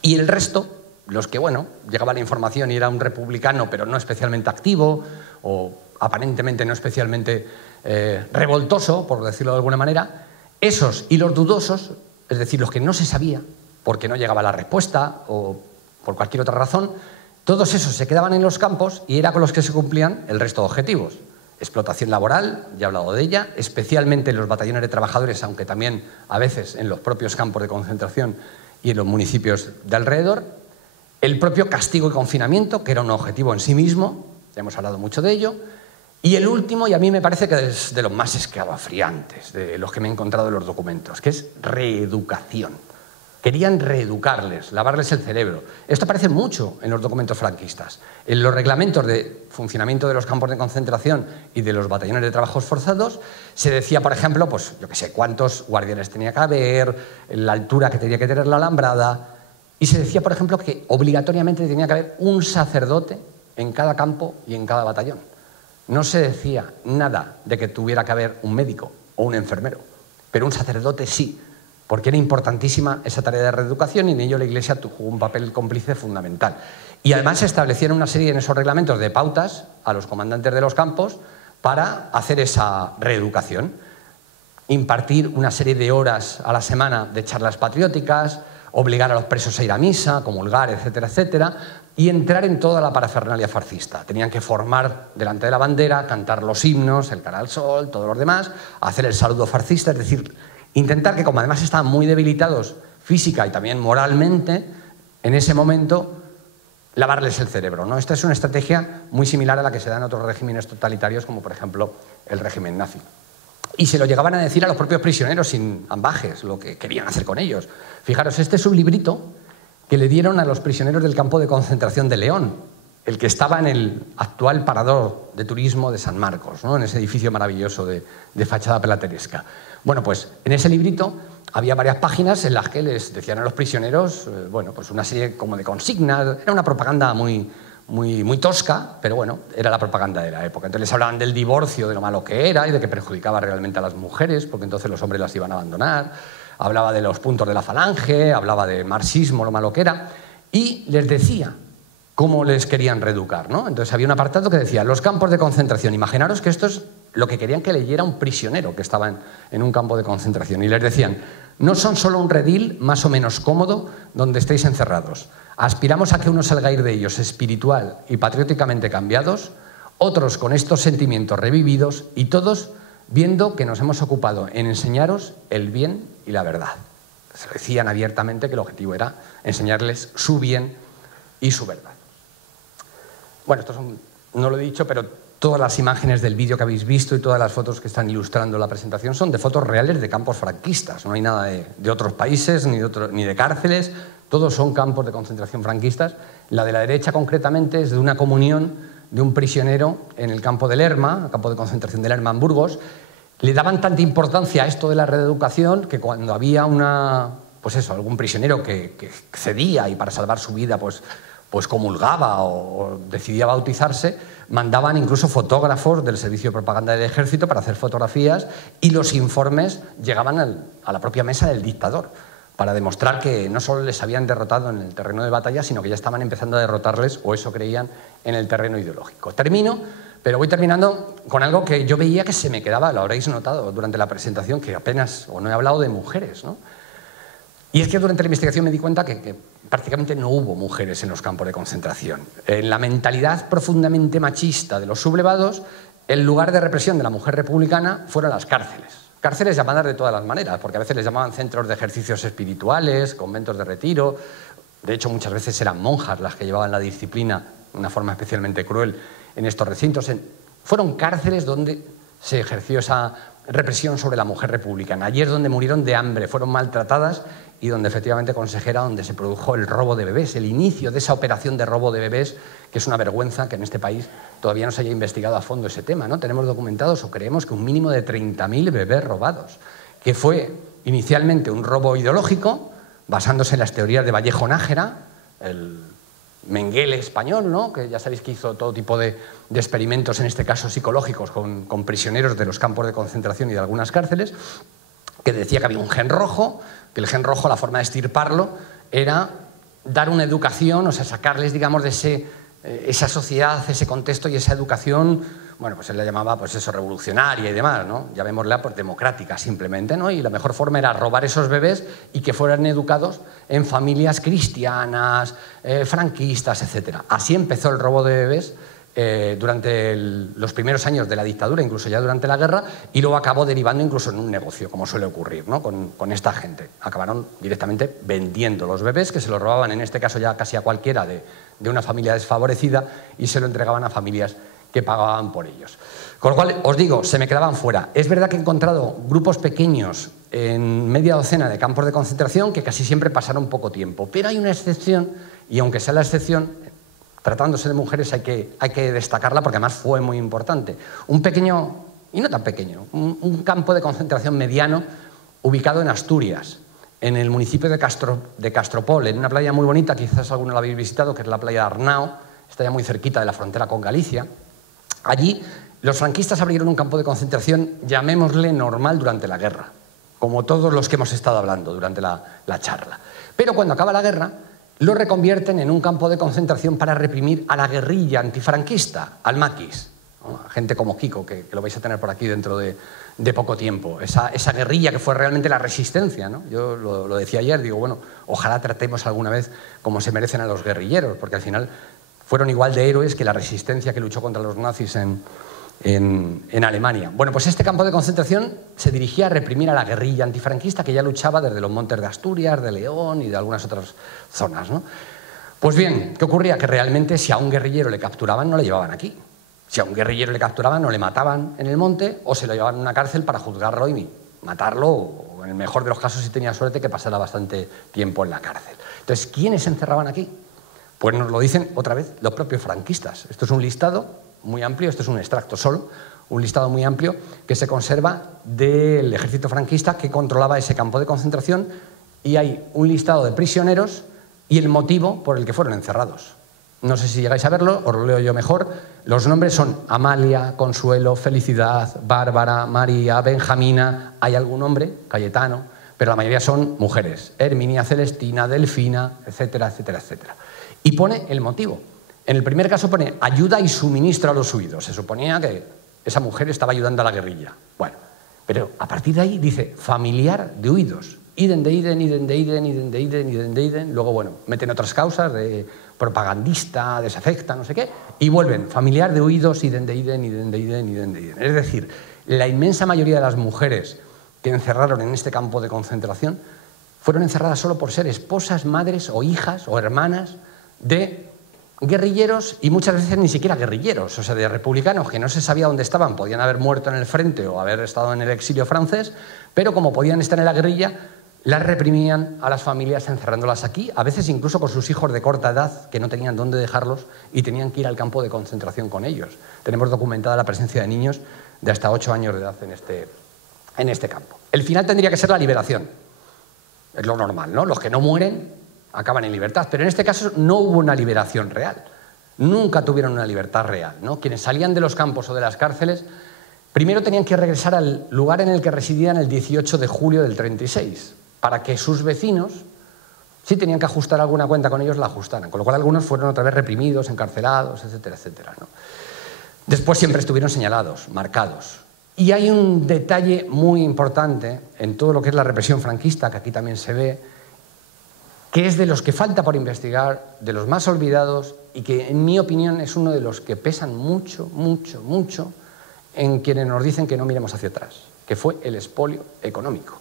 Y el resto, los que, bueno, llegaba la información y era un republicano pero no especialmente activo o aparentemente no especialmente revoltoso, por decirlo de alguna manera, esos y los dudosos, es decir, los que no se sabía porque no llegaba la respuesta o por cualquier otra razón, todos esos se quedaban en los campos y era con los que se cumplían el resto de objetivos. Explotación laboral, ya he hablado de ella, especialmente en los batallones de trabajadores, aunque también a veces en los propios campos de concentración y en los municipios de alrededor. El propio castigo y confinamiento, que era un objetivo en sí mismo, ya hemos hablado mucho de ello. Y el último, y a mí me parece que es de los más escalofriantes, de los que me he encontrado en los documentos, que es reeducación. Querían reeducarles, lavarles el cerebro. Esto aparece mucho en los documentos franquistas. En los reglamentos de funcionamiento de los campos de concentración y de los batallones de trabajos forzados se decía, por ejemplo, pues yo qué sé, cuántos guardianes tenía que haber, la altura que tenía que tener la alambrada, y se decía, por ejemplo, que obligatoriamente tenía que haber un sacerdote en cada campo y en cada batallón. No se decía nada de que tuviera que haber un médico o un enfermero, pero un sacerdote sí, porque era importantísima esa tarea de reeducación y en ello la Iglesia jugó un papel cómplice fundamental. Y además se establecieron una serie en esos reglamentos de pautas a los comandantes de los campos para hacer esa reeducación. Impartir una serie de horas a la semana de charlas patrióticas, obligar a los presos a ir a misa, comulgar, etcétera, etcétera, y entrar en toda la parafernalia fascista. Tenían que formar delante de la bandera, cantar los himnos, el cara al sol, todos los demás, hacer el saludo fascista, es decir, intentar que, como además estaban muy debilitados física y también moralmente, en ese momento lavarles el cerebro, ¿no? Esta es una estrategia muy similar a la que se da en otros regímenes totalitarios, como por ejemplo el régimen nazi. Y se lo llegaban a decir a los propios prisioneros sin ambajes, lo que querían hacer con ellos. Fijaros, este es un librito que le dieron a los prisioneros del campo de concentración de León, el que estaba en el actual parador de turismo de San Marcos, ¿no? En ese edificio maravilloso de fachada plateresca. Bueno, pues en ese librito había varias páginas en las que les decían a los prisioneros, bueno, pues una serie como de consignas. Era una propaganda muy muy tosca, pero bueno, era la propaganda de la época. Entonces les hablaban del divorcio, de lo malo que era y de que perjudicaba realmente a las mujeres, porque entonces los hombres las iban a abandonar. Hablaba de los puntos de la falange, hablaba de marxismo, lo malo que era, y les decía cómo les querían reeducar, ¿no? Entonces había un apartado que decía, los campos de concentración. Imaginaros que esto es lo que querían que leyera un prisionero que estaba en un campo de concentración. Y les decían, no son solo un redil más o menos cómodo donde estéis encerrados. Aspiramos a que unos salgáis de ellos espiritual y patrióticamente cambiados, otros con estos sentimientos revividos y todos viendo que nos hemos ocupado en enseñaros el bien y la verdad. Se decían abiertamente que el objetivo era enseñarles su bien y su verdad. Bueno, no lo he dicho, pero todas las imágenes del vídeo que habéis visto y todas las fotos que están ilustrando la presentación son de fotos reales de campos franquistas. No hay nada de otros países ni de cárceles, todos son campos de concentración franquistas. La de la derecha, concretamente, es de una comunión de un prisionero en el campo de Lerma, el campo de concentración de Lerma en Burgos. Le daban tanta importancia a esto de la reeducación que cuando había algún prisionero que cedía y para salvar su vida pues comulgaba o decidía bautizarse, mandaban incluso fotógrafos del servicio de propaganda del ejército para hacer fotografías y los informes llegaban a la propia mesa del dictador para demostrar que no solo les habían derrotado en el terreno de batalla, sino que ya estaban empezando a derrotarles, o eso creían, en el terreno ideológico. Termino, pero voy terminando con algo que yo veía que se me quedaba, lo habréis notado durante la presentación, que apenas no he hablado de mujeres, ¿no? Y es que durante la investigación me di cuenta que prácticamente no hubo mujeres en los campos de concentración. En la mentalidad profundamente machista de los sublevados, el lugar de represión de la mujer republicana fueron las cárceles. Cárceles llamadas de todas las maneras, porque a veces les llamaban centros de ejercicios espirituales, conventos de retiro. De hecho, muchas veces eran monjas las que llevaban la disciplina de una forma especialmente cruel en estos recintos. Fueron cárceles donde se ejerció esa represión sobre la mujer republicana. Allí es donde murieron de hambre, fueron maltratadas y donde efectivamente, consejera, donde se produjo el robo de bebés, el inicio de esa operación de robo de bebés, que es una vergüenza que en este país todavía no se haya investigado a fondo ese tema, ¿no? Tenemos documentados o creemos que un mínimo de 30.000 bebés robados, que fue inicialmente un robo ideológico, basándose en las teorías de Vallejo Nájera, el Mengele español, ¿no? Que ya sabéis que hizo todo tipo de experimentos, en este caso psicológicos, con prisioneros de los campos de concentración y de algunas cárceles, que decía que había un gen rojo, que el gen rojo, la forma de extirparlo, era dar una educación, o sea, sacarles, digamos, de esa sociedad, ese contexto y esa educación, bueno, pues él la llamaba, pues eso, revolucionaria y demás, ¿no? Llamémosla, pues, democrática, simplemente, ¿no? Y la mejor forma era robar esos bebés y que fueran educados en familias cristianas, franquistas, etc. Así empezó el robo de bebés durante los primeros años de la dictadura, incluso ya durante la guerra, y luego acabó derivando incluso en un negocio, como suele ocurrir, ¿no? con esta gente. Acabaron directamente vendiendo los bebés, que se los robaban, en este caso ya casi a cualquiera de una familia desfavorecida, y se lo entregaban a familias que pagaban por ellos. Con lo cual, os digo, se me quedaban fuera. Es verdad que he encontrado grupos pequeños en media docena de campos de concentración que casi siempre pasaron poco tiempo, pero hay una excepción, y aunque sea la excepción, tratándose de mujeres hay que destacarla porque además fue muy importante. Un pequeño, y no tan pequeño, un campo de concentración mediano ubicado en Asturias, en el municipio de Castropol, en una playa muy bonita, quizás alguno la habéis visitado, que es la playa de Arnao, está ya muy cerquita de la frontera con Galicia. Allí los franquistas abrieron un campo de concentración, llamémosle normal, durante la guerra, como todos los que hemos estado hablando durante la charla. Pero cuando acaba la guerra, lo reconvierten en un campo de concentración para reprimir a la guerrilla antifranquista, al maquis, ¿no? Gente como Kiko, que lo vais a tener por aquí dentro de poco tiempo. Esa guerrilla que fue realmente la resistencia, ¿no? Yo lo decía ayer, digo, bueno, ojalá tratemos alguna vez como se merecen a los guerrilleros, porque al final fueron igual de héroes que la resistencia que luchó contra los nazis en Alemania. Bueno, pues este campo de concentración se dirigía a reprimir a la guerrilla antifranquista que ya luchaba desde los montes de Asturias, de León y de algunas otras zonas, ¿no? Pues bien, ¿qué ocurría? Que realmente si a un guerrillero le capturaban, no le llevaban aquí. Si a un guerrillero le capturaban, o le mataban en el monte o se lo llevaban a una cárcel para juzgarlo y matarlo, o en el mejor de los casos, si tenía suerte, que pasara bastante tiempo en la cárcel. Entonces, ¿quiénes se encerraban aquí? Pues nos lo dicen otra vez los propios franquistas. Esto es un listado muy amplio, esto es un extracto solo, un listado muy amplio que se conserva del ejército franquista que controlaba ese campo de concentración, y hay un listado de prisioneros y el motivo por el que fueron encerrados. no sé si llegáis a verlo, os lo leo yo mejor. Los nombres son Amalia, Consuelo, Felicidad, Bárbara, María, Benjamina. Hay algún hombre, Cayetano, pero la mayoría son mujeres. Herminia, Celestina, Delfina, etcétera, etcétera, etcétera. Y pone el motivo. En el primer caso pone ayuda y suministro a los huidos. Se suponía que esa mujer estaba ayudando a la guerrilla. Bueno, pero a partir de ahí dice familiar de huidos. Iden de Iden, Iden de Iden, Iden de Iden, Iden de Iden. Luego, bueno, meten otras causas de propagandista, desafecta, no sé qué, y vuelven familiar de huidos, Iden de Iden, Iden de Iden, Iden de Iden. Es decir, la inmensa mayoría de las mujeres que encerraron en este campo de concentración fueron encerradas solo por ser esposas, madres o hijas o hermanas de guerrilleros, y muchas veces ni siquiera guerrilleros, o sea, de republicanos que no se sabía dónde estaban, podían haber muerto en el frente o haber estado en el exilio francés, pero como podían estar en la guerrilla, las reprimían a las familias encerrándolas aquí, a veces incluso con sus hijos de corta edad que no tenían dónde dejarlos y tenían que ir al campo de concentración con ellos. Tenemos documentada la presencia de niños de hasta 8 años de edad en este campo. El final tendría que ser la liberación. Es lo normal, ¿no? Los que no mueren acaban en libertad, pero en este caso no hubo una liberación real. Nunca tuvieron una libertad real, ¿no? Quienes salían de los campos o de las cárceles primero tenían que regresar al lugar en el que residían el 18 de julio del 36, para que sus vecinos, si tenían que ajustar alguna cuenta con ellos, la ajustaran. Con lo cual algunos fueron otra vez reprimidos, encarcelados, etcétera, etcétera, ¿no? Después siempre estuvieron señalados, marcados. Y hay un detalle muy importante en todo lo que es la represión franquista, que aquí también se ve, que es de los que falta por investigar, de los más olvidados, y que en mi opinión es uno de los que pesan mucho, mucho, mucho en quienes nos dicen que no miremos hacia atrás, que fue el expolio económico.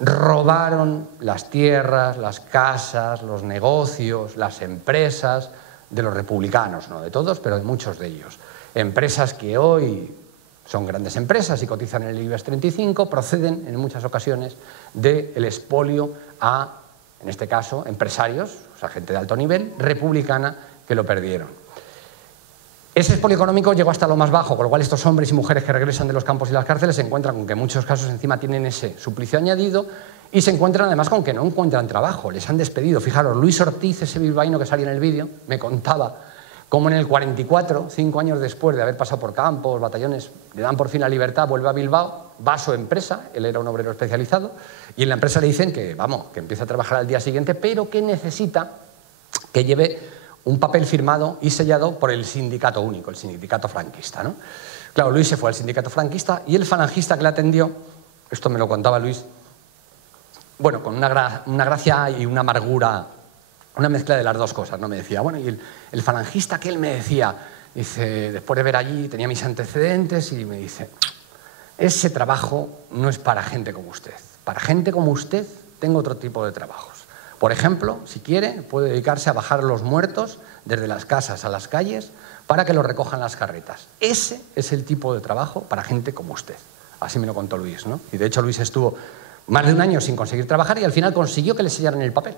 Robaron las tierras, las casas, los negocios, las empresas de los republicanos, no de todos, pero de muchos de ellos. Empresas que hoy son grandes empresas y cotizan en el IBEX 35, proceden en muchas ocasiones del expolio a, en este caso, empresarios, o sea, gente de alto nivel, republicana, que lo perdieron. Ese expolio económico llegó hasta lo más bajo, con lo cual estos hombres y mujeres que regresan de los campos y las cárceles se encuentran con que en muchos casos encima tienen ese suplicio añadido y se encuentran además con que no encuentran trabajo, les han despedido. Fijaros, Luis Ortiz, ese bilbaíno que salía en el vídeo, me contaba cómo en el 44, 5 años después de haber pasado por campos, batallones, le dan por fin la libertad, vuelve a Bilbao, va a su empresa, él era un obrero especializado, y en la empresa le dicen que, vamos, que empieza a trabajar al día siguiente, pero que necesita que lleve un papel firmado y sellado por el sindicato único, el sindicato franquista, ¿no? Claro, Luis se fue al sindicato franquista y el falangista que le atendió, esto me lo contaba Luis, bueno, con una gracia y una amargura, una mezcla de las dos cosas, ¿no? Me decía, bueno, y el falangista que él me decía, dice, después de ver allí, tenía mis antecedentes y me dice, ese trabajo no es para gente como usted. Para gente como usted tengo otro tipo de trabajos. Por ejemplo, si quiere, puede dedicarse a bajar los muertos desde las casas a las calles para que los recojan las carretas. Ese es el tipo de trabajo para gente como usted. Así me lo contó Luis, ¿no? Y de hecho Luis estuvo más de un año sin conseguir trabajar y al final consiguió que le sellaran el papel,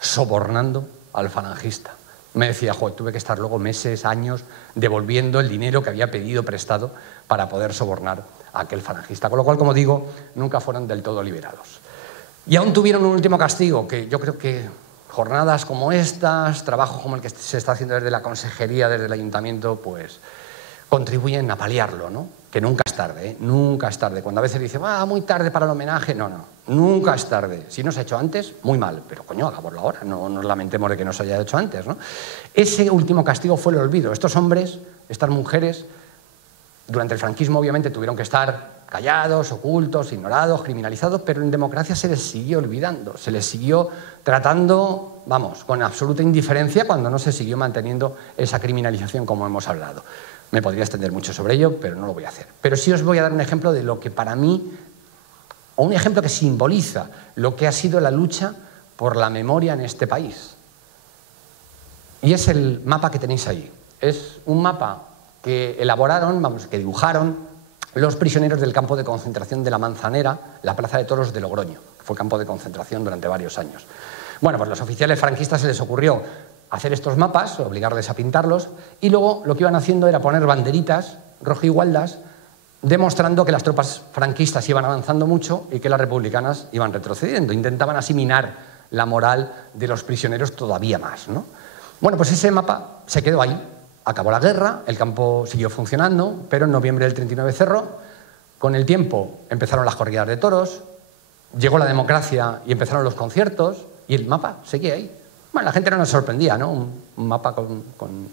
sobornando al falangista. Me decía, joder, tuve que estar luego meses, años, devolviendo el dinero que había pedido prestado para poder sobornar a aquel falangista. Con lo cual, como digo, nunca fueron del todo liberados. Y aún tuvieron un último castigo, que yo creo que jornadas como estas, trabajo como el que se está haciendo desde la consejería, desde el ayuntamiento, pues contribuyen a paliarlo, ¿no? Que nunca es tarde, ¿eh? Nunca es tarde. Cuando a veces dice, muy tarde para el homenaje, no, nunca es tarde. Si no se ha hecho antes, muy mal, pero coño, hagámoslo ahora, no nos lamentemos de que no se haya hecho antes, ¿no? Ese último castigo fue el olvido. Estos hombres, estas mujeres, durante el franquismo obviamente tuvieron que estar callados, ocultos, ignorados, criminalizados, pero en democracia se les siguió olvidando, se les siguió tratando, vamos, con absoluta indiferencia cuando no se siguió manteniendo esa criminalización como hemos hablado. Me podría extender mucho sobre ello, pero no lo voy a hacer. Pero sí os voy a dar un ejemplo de lo que para mí, o un ejemplo que simboliza lo que ha sido la lucha por la memoria en este país. Y es el mapa que tenéis ahí. Es un mapa que elaboraron, vamos, que dibujaron los prisioneros del campo de concentración de la Manzanera, la Plaza de Toros de Logroño, que fue campo de concentración durante varios años. Bueno, pues los oficiales franquistas se les ocurrió hacer estos mapas, obligarles a pintarlos, y luego lo que iban haciendo era poner banderitas rojigualdas, demostrando que las tropas franquistas iban avanzando mucho y que las republicanas iban retrocediendo. Intentaban así minar la moral de los prisioneros todavía más, ¿no? Bueno, pues ese mapa se quedó ahí. Acabó la guerra, el campo siguió funcionando, pero en noviembre del 39 cerró. Con el tiempo empezaron las corridas de toros, llegó la democracia y empezaron los conciertos y el mapa seguía ahí. Bueno, la gente no nos sorprendía, ¿no? Un mapa un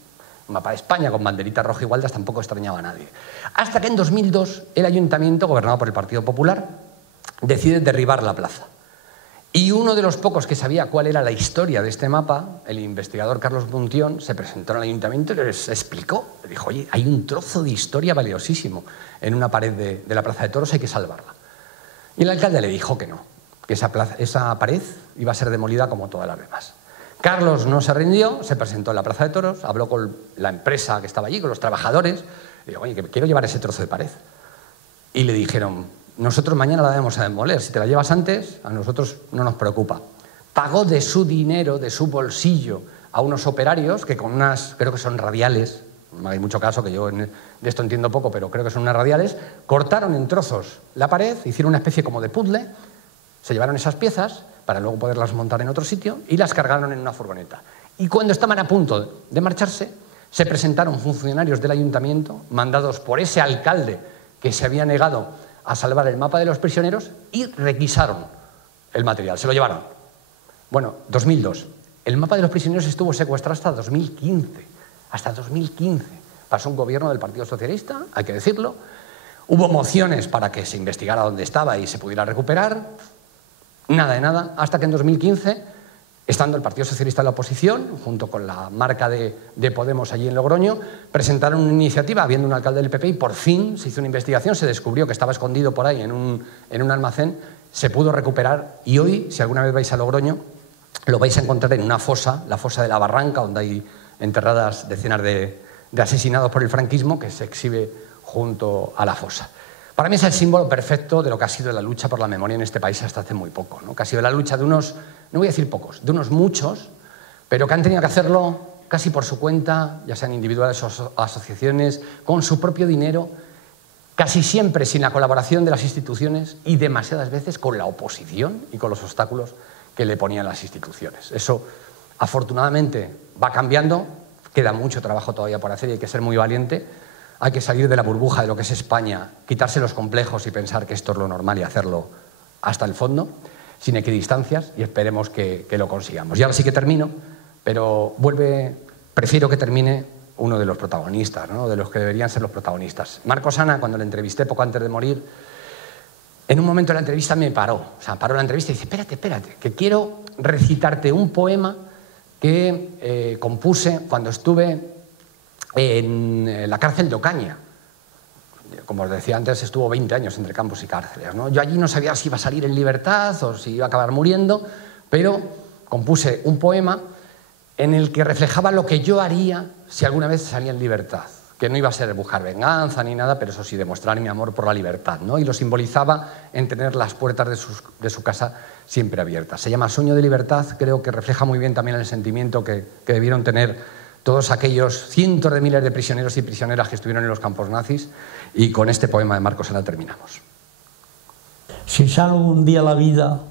mapa de España con banderita roja y gualdas tampoco extrañaba a nadie. Hasta que en 2002 el ayuntamiento, gobernado por el Partido Popular, decide derribar la plaza. Y uno de los pocos que sabía cuál era la historia de este mapa, el investigador Carlos Buntión, se presentó en el ayuntamiento y les explicó. Le dijo, oye, hay un trozo de historia valiosísimo en una pared de la Plaza de Toros, hay que salvarla. Y el alcalde le dijo que no, que esa pared iba a ser demolida como todas las demás. Carlos no se rindió, se presentó en la Plaza de Toros, habló con la empresa que estaba allí, con los trabajadores, y dijo, oye, que quiero llevar ese trozo de pared. Y le dijeron, nosotros mañana la debemos a demoler, si te la llevas antes, a nosotros no nos preocupa. Pagó de su dinero, de su bolsillo, a unos operarios que con unas, creo que son radiales, no me hagáis mucho caso, que yo de esto entiendo poco, pero creo que son unas radiales, cortaron en trozos la pared, hicieron una especie como de puzzle, se llevaron esas piezas para luego poderlas montar en otro sitio y las cargaron en una furgoneta. Y cuando estaban a punto de marcharse, se presentaron funcionarios del ayuntamiento, mandados por ese alcalde que se había negado a salvar el mapa de los prisioneros y requisaron el material, se lo llevaron. Bueno, 2002. El mapa de los prisioneros estuvo secuestrado hasta 2015. Hasta 2015. Pasó un gobierno del Partido Socialista, hay que decirlo. Hubo mociones para que se investigara dónde estaba y se pudiera recuperar. Nada de nada, hasta que en 2015, estando el Partido Socialista en la oposición, junto con la marca de Podemos allí en Logroño, presentaron una iniciativa, habiendo un alcalde del PP, y por fin se hizo una investigación, se descubrió que estaba escondido por ahí en un almacén, se pudo recuperar y hoy, si alguna vez vais a Logroño, lo vais a encontrar en una fosa, la fosa de la Barranca, donde hay enterradas decenas de asesinados por el franquismo, que se exhibe junto a la fosa. Para mí es el símbolo perfecto de lo que ha sido la lucha por la memoria en este país hasta hace muy poco, ¿no? Que ha sido la lucha de unos, no voy a decir pocos, de unos muchos, pero que han tenido que hacerlo casi por su cuenta, ya sean individuales o asociaciones, con su propio dinero, casi siempre sin la colaboración de las instituciones y demasiadas veces con la oposición y con los obstáculos que le ponían las instituciones. Eso, afortunadamente, va cambiando, queda mucho trabajo todavía por hacer y hay que ser muy valiente. Hay que salir de la burbuja de lo que es España, quitarse los complejos y pensar que esto es lo normal y hacerlo hasta el fondo, sin equidistancias, y esperemos que lo consigamos. Y ahora sí que termino, pero prefiero que termine uno de los protagonistas, ¿no? De los que deberían ser los protagonistas. Marcos Ana, cuando le entrevisté poco antes de morir, en un momento de la entrevista me paró. O sea, paró la entrevista y dice, espérate, que quiero recitarte un poema que compuse cuando estuve en la cárcel de Ocaña. Como os decía antes, estuvo 20 años entre campos y cárceles, ¿no? Yo allí no sabía si iba a salir en libertad o si iba a acabar muriendo, pero compuse un poema en el que reflejaba lo que yo haría si alguna vez salía en libertad, que no iba a ser buscar venganza ni nada, pero eso sí, demostrar mi amor por la libertad, ¿no? Y lo simbolizaba en tener las puertas de su casa siempre abiertas. Se llama Sueño de Libertad, creo que refleja muy bien también el sentimiento que debieron tener todos aquellos cientos de miles de prisioneros y prisioneras que estuvieron en los campos nazis, y con este poema de Marcos Ana terminamos. Si salgo un día a la vida,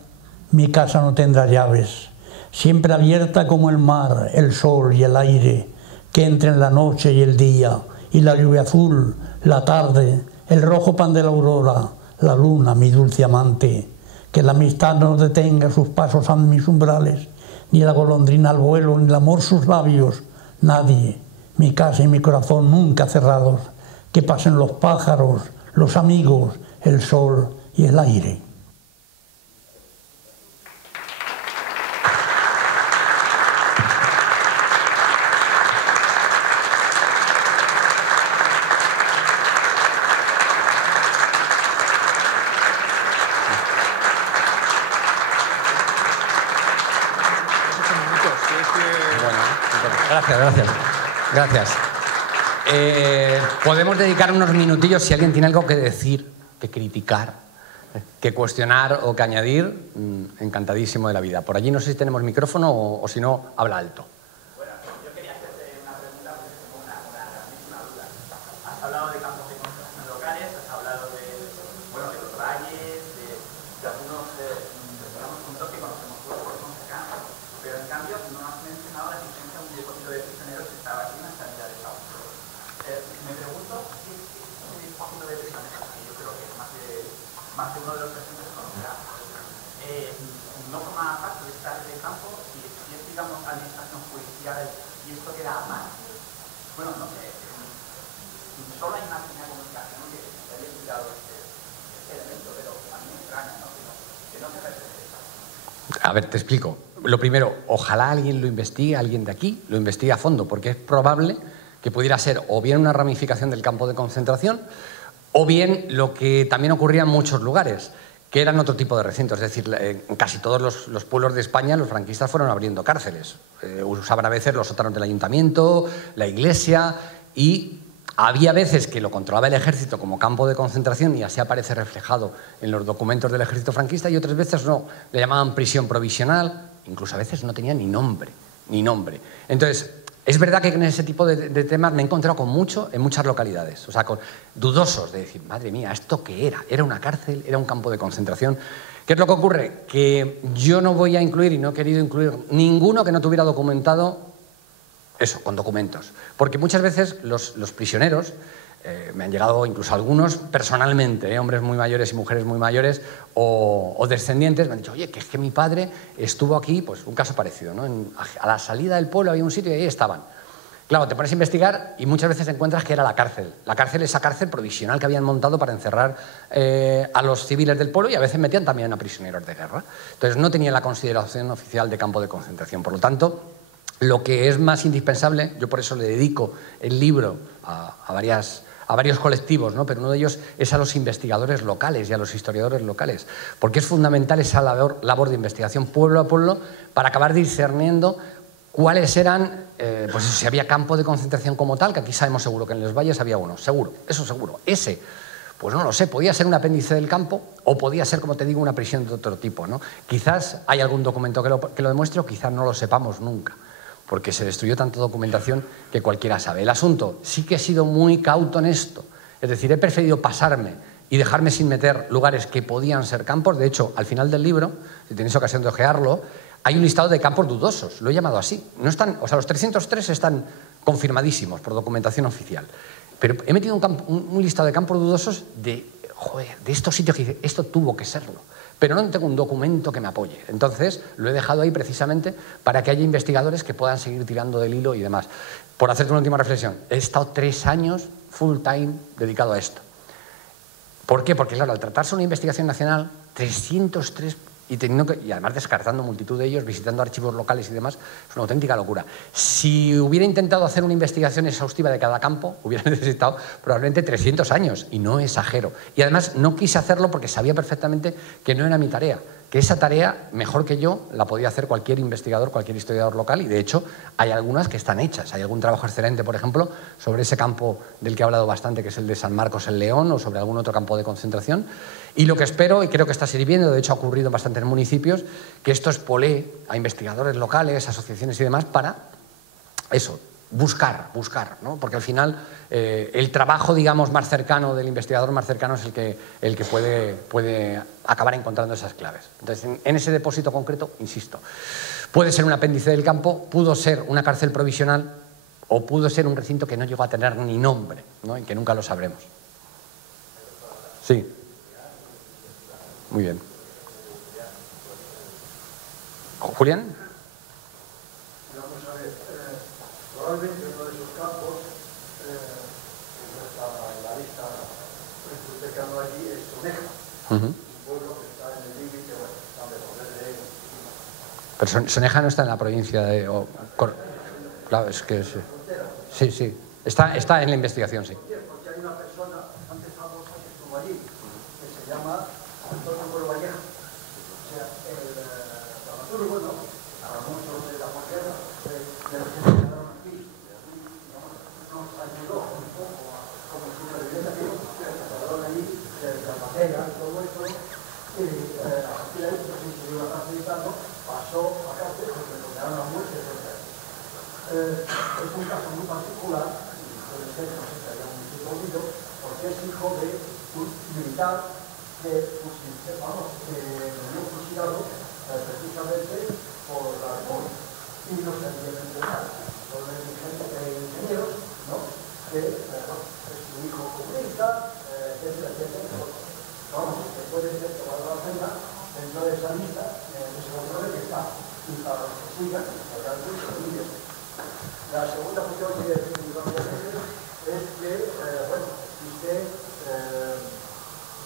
mi casa no tendrá llaves, siempre abierta como el mar, el sol y el aire, que entren la noche y el día, y la lluvia azul, la tarde, el rojo pan de la aurora, la luna, mi dulce amante, que la amistad no detenga sus pasos a mis umbrales, ni la golondrina al vuelo, ni el amor sus labios, nadie, mi casa y mi corazón nunca cerrados, que pasen los pájaros, los amigos, el sol y el aire. Gracias. Podemos dedicar unos minutillos si alguien tiene algo que decir, que criticar, que cuestionar o que añadir. Encantadísimo de la vida. Por allí no sé si tenemos micrófono o si no, habla alto. Bueno, yo quería hacerte una pregunta porque tengo una grandísima duda. Has hablado de campos de concentración locales, has hablado de los valles, de algunos puntos que conocemos todos por cercanos, pero en cambio no has mencionado la existencia de un depósito de más de uno de los presentes conocerá. No forma parte de esta red de campo, si es, digamos, administración judicial y esto queda a más. Bueno, no sé, solo hay una línea de comunicación que haya estudiado este elemento, pero a mí me extraña, ¿no? Que no se representa. A ver, te explico. Lo primero, ojalá alguien lo investigue, alguien de aquí lo investigue a fondo, porque es probable que pudiera ser o bien una ramificación del campo de concentración o bien lo que también ocurría en muchos lugares, que eran otro tipo de recintos. Es decir, en casi todos los pueblos de España los franquistas fueron abriendo cárceles. Usaban a veces los sótanos del ayuntamiento, la iglesia, y había veces que lo controlaba el ejército como campo de concentración y así aparece reflejado en los documentos del ejército franquista, y otras veces no, le llamaban prisión provisional, incluso a veces no tenía ni nombre. Entonces, es verdad que en ese tipo de temas me he encontrado con mucho en muchas localidades, o sea, con dudosos de decir, madre mía, ¿esto qué era? ¿Era una cárcel? ¿Era un campo de concentración? ¿Qué es lo que ocurre? Que yo no voy a incluir y no he querido incluir ninguno que no tuviera documentado eso, con documentos. Porque muchas veces los prisioneros, me han llegado incluso algunos personalmente, hombres muy mayores y mujeres muy mayores o descendientes, me han dicho, oye, que es que mi padre estuvo aquí, pues un caso parecido, ¿no? A la salida del pueblo había un sitio y ahí estaban. Claro, te pones a investigar y muchas veces encuentras que era la cárcel. La cárcel, esa cárcel provisional que habían montado para encerrar a los civiles del pueblo, y a veces metían también a prisioneros de guerra. Entonces no tenía la consideración oficial de campo de concentración. Por lo tanto, lo que es más indispensable, yo por eso le dedico el libro a varios colectivos, ¿no? Pero uno de ellos es a los investigadores locales y a los historiadores locales, porque es fundamental esa labor de investigación pueblo a pueblo para acabar discerniendo cuáles eran, pues si había campo de concentración como tal, que aquí sabemos seguro que en los valles había uno, seguro, eso seguro. Ese, pues no lo sé, podía ser un apéndice del campo o podía ser, como te digo, una prisión de otro tipo, ¿no? Quizás hay algún documento que lo demuestre o quizás no lo sepamos nunca, porque se destruyó tanta documentación que cualquiera sabe. El asunto, sí que he sido muy cauto en esto, es decir, he preferido pasarme y dejarme sin meter lugares que podían ser campos. De hecho, al final del libro, si tenéis ocasión de ojearlo, hay un listado de campos dudosos, lo he llamado así. No están, o sea, los 303 están confirmadísimos por documentación oficial, pero he metido un listado de campos dudosos de estos sitios que dice, esto tuvo que serlo, pero no tengo un documento que me apoye. Entonces, lo he dejado ahí precisamente para que haya investigadores que puedan seguir tirando del hilo y demás. Por hacerte una última reflexión, he estado 3 años full time dedicado a esto. ¿Por qué? Porque, claro, al tratarse de una investigación nacional, 303, y además descartando multitud de ellos, visitando archivos locales y demás, es una auténtica locura. Si hubiera intentado hacer una investigación exhaustiva de cada campo, hubiera necesitado probablemente 300 años, y no exagero. Y además no quise hacerlo porque sabía perfectamente que no era mi tarea, que esa tarea, mejor que yo, la podía hacer cualquier investigador, cualquier historiador local, y de hecho hay algunas que están hechas. Hay algún trabajo excelente, por ejemplo, sobre ese campo del que he hablado bastante, que es el de San Marcos en León, o sobre algún otro campo de concentración. Y lo que espero, y creo que está sirviendo, de hecho ha ocurrido en bastantes municipios, que esto espolee a investigadores locales, asociaciones y demás para eso, buscar, ¿no? Porque al final el trabajo, digamos, más cercano del investigador más cercano es el que puede acabar encontrando esas claves. Entonces, en ese depósito concreto, insisto, puede ser un apéndice del campo, pudo ser una cárcel provisional o pudo ser un recinto que no llegó a tener ni nombre, ¿no? Y que nunca lo sabremos. Sí. Muy bien. ¿Julián? Vamos a ver, probablemente uno de esos campos, que no está en la lista hipotecario allí, es Soneja, un pueblo que está en el límite, bueno, está mejor de... Pero Soneja no está en la provincia de... claro, es que... Sí. Está en la investigación, sí. Porque hay una persona bastante famosa que estuvo allí, que se llama Antonio Pueblo Vallejo. O sea, el dramaturgo, ¿no? Para muchos de la posguerra, de los que se quedaron aquí, nos ayudó un poco a como superviviente aquí, que se quedaron allí, de Cartagena y todo esto, y a partir de ahí, pues si se iba facilitando, pasó a cárcel, porque lo quedaron a muerte, etc. Es un caso muy particular, puede ser, no sé si haya un olvido, porque es hijo de un militar que murió fusilado precisamente por la República y no se había entrenado. Son ingenieros, ¿no? Que es un hijo comunista, etcétera, etcétera. Vamos, que fue puede ser que valga la pena dentro de esa lista de seguidores que está. Y para los que sigan, para el curso, la segunda cuestión que quiero decir es que, bueno, usted,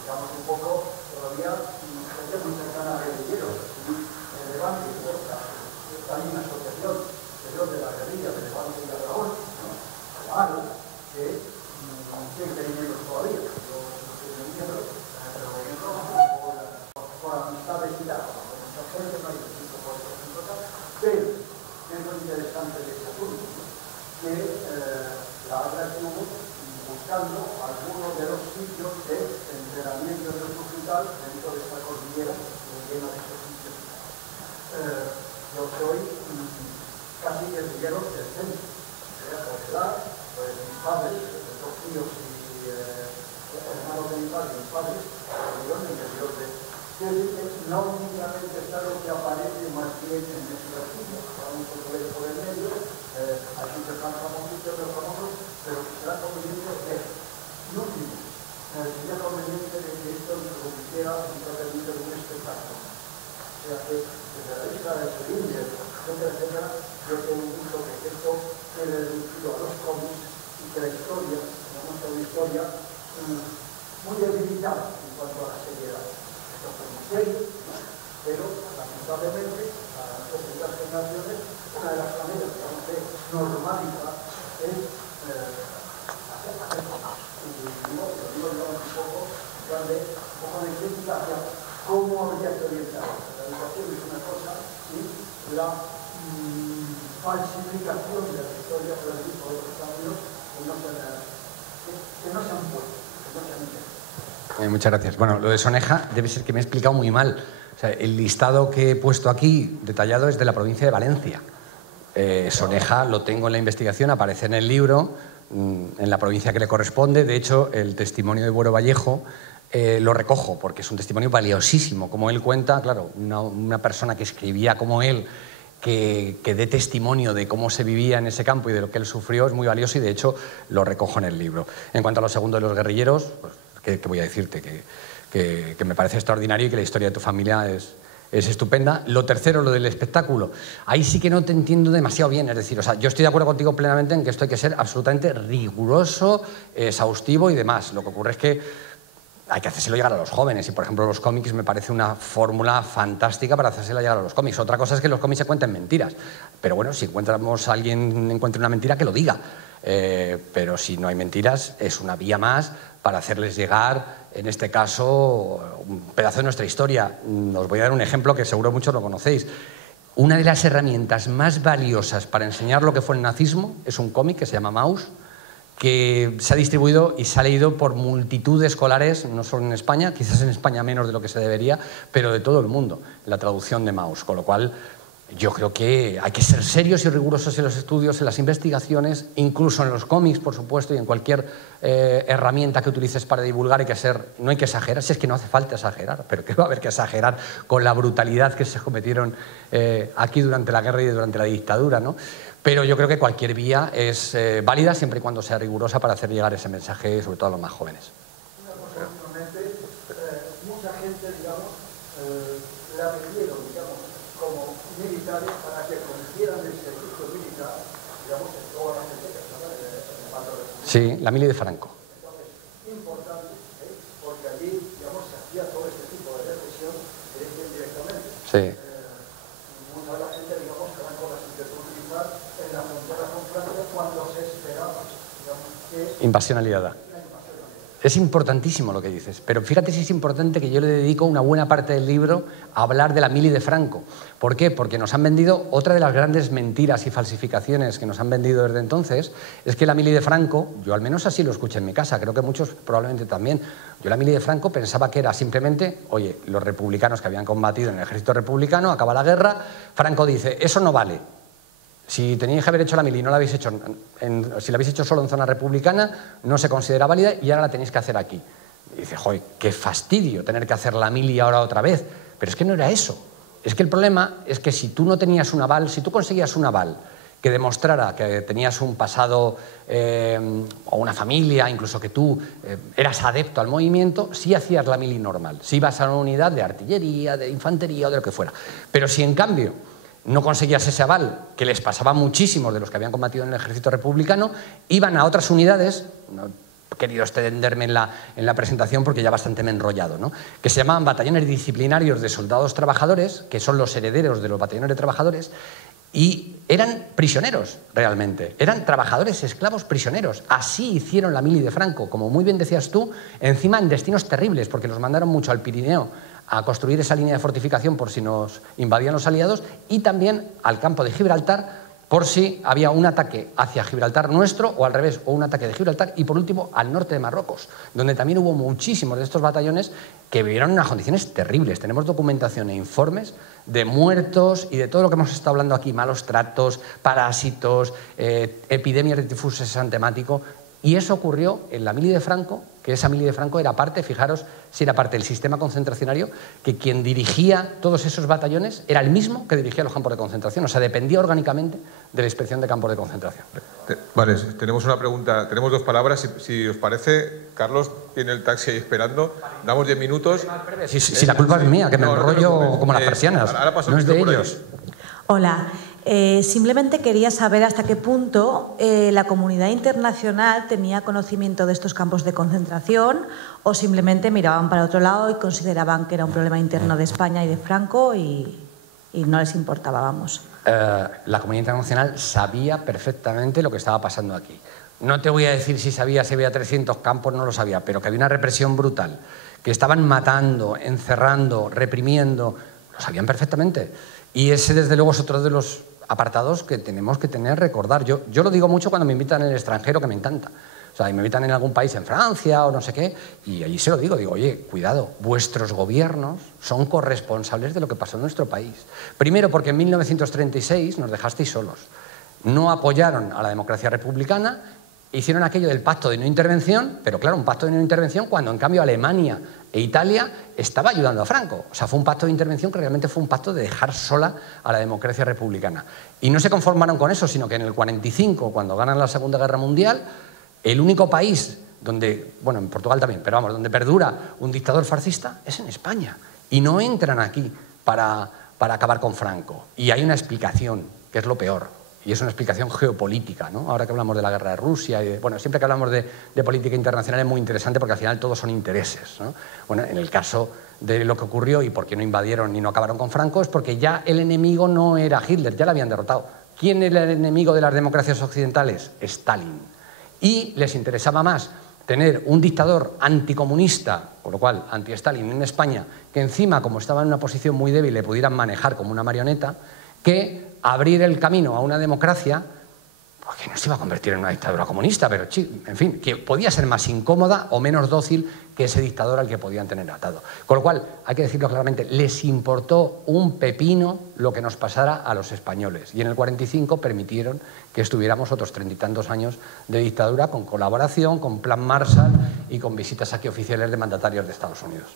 digamos un poco, todavía gente muy cercana a guerrilleros, el Levante, hay una asociación de la guerrilla de Levante y Aragón, claro, que siempre hay miembros todavía, los miembros, por amistades y tal, con mucha gente, no hay distinto por cosas, pero es lo interesante de este asunto, que la AGRA estuvo buscando algunos de los sitios de entrenamiento del hospital dentro de esta cordillera llena de estos sitios. Yo soy casi guerrillero del centro, por edad, pues mis padres, dos tíos y hermanos de mi padre, mis padres, vivieron en el interior de... No únicamente está lo que aparece más bien en este artículo, un poco por el medio, hay sitios tan famosos, pero que será conveniente ver. Y último, sería conveniente de que esto se convirtiera en tratamiento de un espectáculo. O sea que desde la lista de Sevilla, etcétera, yo tengo visto que esto quede reducido a los cómics y que la historia, una historia muy debilitada en cuanto a la seriedad. Esto fue muy serio, ¿no? Pero lamentablemente, para las futuras generaciones, una de las maneras de normalizar es hacer cosas. Y digo un poco de crítica hacia cómo habría que orientar. La educación es una cosa y la falsificación de la historia por el tipo de otros cambios que no se han puesto, que no se han hecho. Muchas gracias. Bueno, lo de Soneja debe ser que me he explicado muy mal. O sea, el listado que he puesto aquí, detallado, es de la provincia de Valencia. Soneja lo tengo en la investigación, aparece en el libro, en la provincia que le corresponde. De hecho, el testimonio de Buero Vallejo lo recojo, porque es un testimonio valiosísimo. Como él cuenta, claro, una persona que escribía como él, que dé testimonio de cómo se vivía en ese campo y de lo que él sufrió, es muy valioso y, de hecho, lo recojo en el libro. En cuanto a lo segundo de los guerrilleros, pues, ¿qué voy a decirte? Que me parece extraordinario y que la historia de tu familia es estupenda. Lo tercero, lo del espectáculo. Ahí sí que no te entiendo demasiado bien. Es decir, o sea, yo estoy de acuerdo contigo plenamente en que esto hay que ser absolutamente riguroso, exhaustivo y demás. Lo que ocurre es que hay que hacérselo llegar a los jóvenes y, por ejemplo, los cómics me parece una fórmula fantástica para hacérselo llegar a los cómics. Otra cosa es que los cómics se cuenten mentiras. Pero bueno, si alguien encuentra una mentira, que lo diga. Pero si no hay mentiras, es una vía más para hacerles llegar, en este caso, un pedazo de nuestra historia. Os voy a dar un ejemplo que seguro muchos lo conocéis. Una de las herramientas más valiosas para enseñar lo que fue el nazismo es un cómic que se llama Maus, que se ha distribuido y se ha leído por multitud de escolares, no solo en España, quizás en España menos de lo que se debería, pero de todo el mundo, la traducción de Maus. Con lo cual, yo creo que hay que ser serios y rigurosos en los estudios, en las investigaciones, incluso en los cómics, por supuesto, y en cualquier herramienta que utilices para divulgar. No hay que exagerar, si es que no hace falta exagerar, pero ¿qué va a haber que exagerar con la brutalidad que se cometieron aquí durante la guerra y durante la dictadura, ¿no? Pero yo creo que cualquier vía es válida siempre y cuando sea rigurosa para hacer llegar ese mensaje, sobre todo a los más jóvenes. Una cosa, últimamente, mucha gente, digamos, la metieron, digamos, como militares para que conocieran el servicio militar, digamos, en toda la gente que estaba en el bando de... Sí, la mili de Franco. Entonces, importante, porque allí, digamos, se hacía todo este tipo de represión directamente. Sí. Mucha de la gente, digamos, que Franco la sintió utilizar en la frontera con Francia cuando se esperaba, digamos, que... Invasión aliada. Es importantísimo lo que dices, pero fíjate si es importante que yo le dedico una buena parte del libro a hablar de la mili de Franco. ¿Por qué? Porque nos han vendido, otra de las grandes mentiras y falsificaciones que nos han vendido desde entonces, es que la mili de Franco, yo al menos así lo escuché en mi casa, creo que muchos probablemente también, yo la mili de Franco pensaba que era simplemente, oye, los republicanos que habían combatido en el ejército republicano, acaba la guerra, Franco dice, eso no vale. Si teníais que haber hecho la mili y no la habéis hecho, si la habéis hecho solo en zona republicana, no se considera válida y ahora la tenéis que hacer aquí. Y dice, joder, qué fastidio tener que hacer la mili ahora otra vez. Pero es que no era eso. Es que el problema es que si tú no tenías un aval, si tú conseguías un aval que demostrara que tenías un pasado o una familia, incluso que tú eras adepto al movimiento, sí hacías la mili normal, sí ibas a una unidad de artillería, de infantería o de lo que fuera. Pero si en cambio no conseguías ese aval, que les pasaba a muchísimos de los que habían combatido en el ejército republicano, iban a otras unidades, no he querido extenderme en la presentación porque ya bastante me he enrollado, ¿no?, que se llamaban batallones disciplinarios de soldados trabajadores, que son los herederos de los batallones de trabajadores, y eran prisioneros realmente, eran trabajadores esclavos prisioneros. Así hicieron la mili de Franco, como muy bien decías tú, encima en destinos terribles, porque nos mandaron mucho al Pirineo a construir esa línea de fortificación por si nos invadían los aliados, y también al campo de Gibraltar por si había un ataque hacia Gibraltar nuestro, o al revés, o un ataque de Gibraltar, y por último al norte de Marruecos, donde también hubo muchísimos de estos batallones que vivieron en unas condiciones terribles. Tenemos documentación e informes de muertos y de todo lo que hemos estado hablando aquí, malos tratos, parásitos, epidemias de tifus exantemático, y eso ocurrió en la mili de Franco, que esa mili de Franco era parte, fijaros, si era parte del sistema concentracionario, que quien dirigía todos esos batallones era el mismo que dirigía los campos de concentración, o sea, dependía orgánicamente de la inspección de campos de concentración. Vale, tenemos una pregunta, tenemos dos palabras, si os parece, Carlos tiene el taxi ahí esperando, damos 10 minutos. Si la culpa es mía, que me enrollo como las persianas, no es de ellos. Hola. Simplemente quería saber hasta qué punto la comunidad internacional tenía conocimiento de estos campos de concentración, o simplemente miraban para otro lado y consideraban que era un problema interno de España y de Franco y no les importaba, vamos. La comunidad internacional sabía perfectamente lo que estaba pasando aquí. No te voy a decir si sabía, si había 300 campos, no lo sabía, pero que había una represión brutal, que estaban matando, encerrando, reprimiendo, lo sabían perfectamente. Y ese, desde luego, es otro de los apartados que tenemos que recordar. Yo lo digo mucho cuando me invitan en el extranjero, que me encanta. O sea, y me invitan en algún país, en Francia o no sé qué, y allí se lo digo, oye, cuidado, vuestros gobiernos son corresponsables de lo que pasó en nuestro país. Primero, porque en 1936 nos dejasteis solos. No apoyaron a la democracia republicana, hicieron aquello del pacto de no intervención, pero claro, un pacto de no intervención cuando en cambio Alemania e Italia estaba ayudando a Franco. O sea, fue un pacto de intervención que realmente fue un pacto de dejar sola a la democracia republicana. Y no se conformaron con eso, sino que en el 45, cuando ganan la Segunda Guerra Mundial, el único país donde, bueno, en Portugal también, pero vamos, donde perdura un dictador fascista es en España. Y no entran aquí para acabar con Franco. Y hay una explicación, que es lo peor. Y es una explicación geopolítica, ¿no? Ahora que hablamos de la guerra de Rusia, y bueno, siempre que hablamos de política internacional es muy interesante porque al final todos son intereses, ¿no? Bueno, en el caso de lo que ocurrió y por qué no invadieron ni no acabaron con Franco es porque ya el enemigo no era Hitler, ya lo habían derrotado. ¿Quién era el enemigo de las democracias occidentales? Stalin. Y les interesaba más tener un dictador anticomunista, con lo cual anti-Stalin en España, que encima, como estaba en una posición muy débil, le pudieran manejar como una marioneta, que abrir el camino a una democracia, porque no se iba a convertir en una dictadura comunista, pero en fin, que podía ser más incómoda o menos dócil que ese dictador al que podían tener atado. Con lo cual, hay que decirlo claramente, les importó un pepino lo que nos pasara a los españoles. Y en el 45 permitieron que estuviéramos otros 30 y tantos años de dictadura con colaboración, con Plan Marshall y con visitas aquí oficiales de mandatarios de Estados Unidos.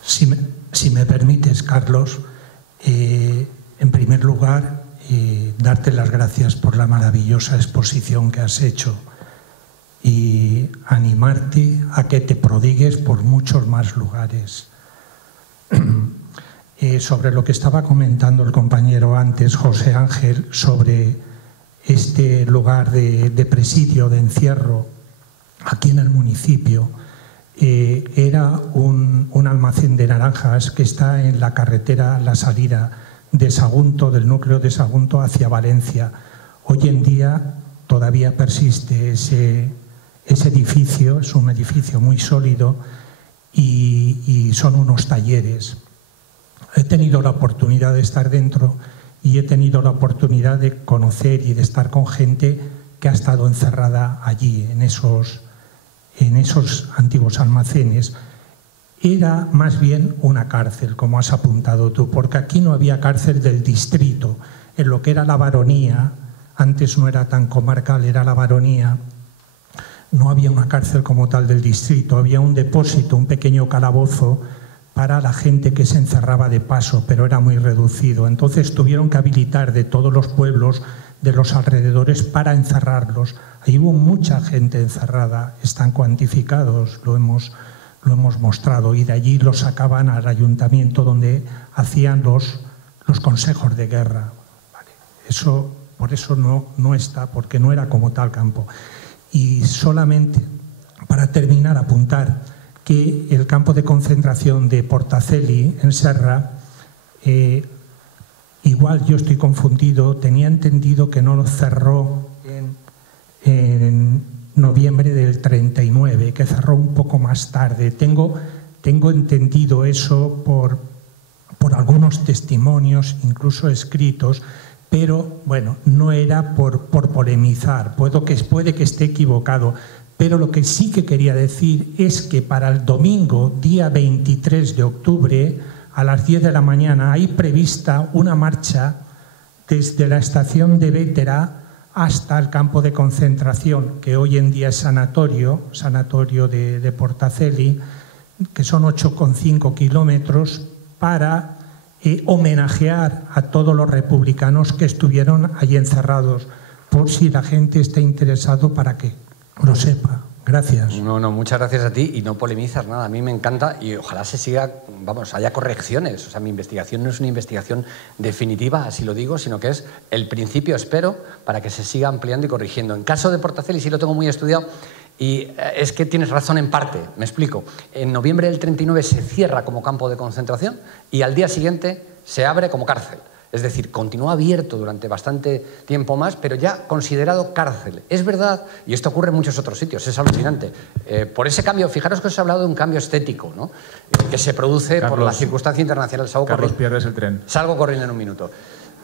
Si me permites, Carlos, en primer lugar, darte las gracias por la maravillosa exposición que has hecho y animarte a que te prodigues por muchos más lugares. Sobre lo que estaba comentando el compañero antes, José Ángel, sobre este lugar de presidio, de encierro, aquí en el municipio, era un almacén de naranjas que está en la carretera, la salida de Sagunto, del núcleo de Sagunto hacia Valencia. Hoy en día todavía persiste ese edificio, es un edificio muy sólido y son unos talleres. He tenido la oportunidad de estar dentro y he tenido la oportunidad de conocer y de estar con gente que ha estado encerrada allí, en esos antiguos almacenes. Era más bien una cárcel, como has apuntado tú, porque aquí no había cárcel del distrito. En lo que era la baronía, antes no era tan comarcal, era la baronía, no había una cárcel como tal del distrito, había un depósito, un pequeño calabozo para la gente que se encerraba de paso, pero era muy reducido. Entonces tuvieron que habilitar de todos los pueblos de los alrededores para encerrarlos. Ahí hubo mucha gente encerrada, están cuantificados, lo hemos mostrado, y de allí los sacaban al ayuntamiento donde hacían los consejos de guerra. Vale. Por eso no está, porque no era como tal campo. Y solamente, para terminar, apuntar que el campo de concentración de Portaceli, en Serra, igual yo estoy confundido, tenía entendido que no lo cerró en noviembre del 39, que cerró un poco más tarde. Tengo entendido eso por algunos testimonios, incluso escritos, pero bueno, no era por polemizar, puede que esté equivocado, pero lo que sí que quería decir es que para el domingo, día 23 de octubre, a las 10 de la mañana, hay prevista una marcha desde la estación de Vétera hasta el campo de concentración, que hoy en día es sanatorio de Portaceli, que son 8,5 kilómetros, para homenajear a todos los republicanos que estuvieron allí encerrados, por si la gente está interesado para que lo sepa. Gracias. No, muchas gracias a ti, y no polemizas nada. A mí me encanta y ojalá se siga, haya correcciones. O sea, mi investigación no es una investigación definitiva, así lo digo, sino que es el principio, espero, para que se siga ampliando y corrigiendo. En caso de Portaceli sí lo tengo muy estudiado, y es que tienes razón en parte, me explico. En noviembre del 39 se cierra como campo de concentración y al día siguiente se abre como cárcel. Es decir, continúa abierto durante bastante tiempo más, pero ya considerado cárcel. Es verdad, y esto ocurre en muchos otros sitios, es alucinante. Por ese cambio, fijaros que os he hablado de un cambio estético, ¿no? Que se produce por la circunstancia internacional. Carlos, pierdes el tren. Salgo corriendo en un minuto.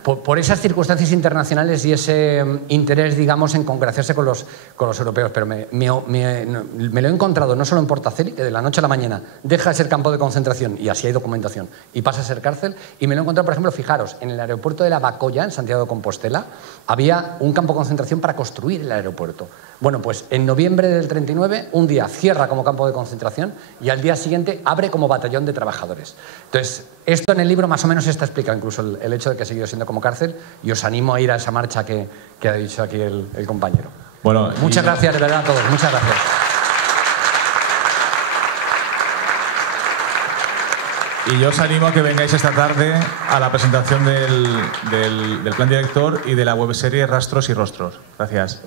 Por esas circunstancias internacionales y ese interés, digamos, en congraciarse con los europeos. Pero me lo he encontrado no solo en Portaceli, que de la noche a la mañana deja de ser campo de concentración, y así hay documentación, y pasa a ser cárcel, y me lo he encontrado, por ejemplo, fijaros, en el aeropuerto de La Bacoya, en Santiago de Compostela, había un campo de concentración para construir el aeropuerto. Bueno, pues en noviembre del 39, un día cierra como campo de concentración y al día siguiente abre como batallón de trabajadores. Entonces, esto en el libro más o menos está explicado, incluso el hecho de que ha seguido siendo como cárcel, y os animo a ir a esa marcha que ha dicho aquí el compañero. Bueno, muchas gracias, de verdad, a todos. Muchas gracias. Y yo os animo a que vengáis esta tarde a la presentación del plan director y de la webserie Rastros y Rostros. Gracias.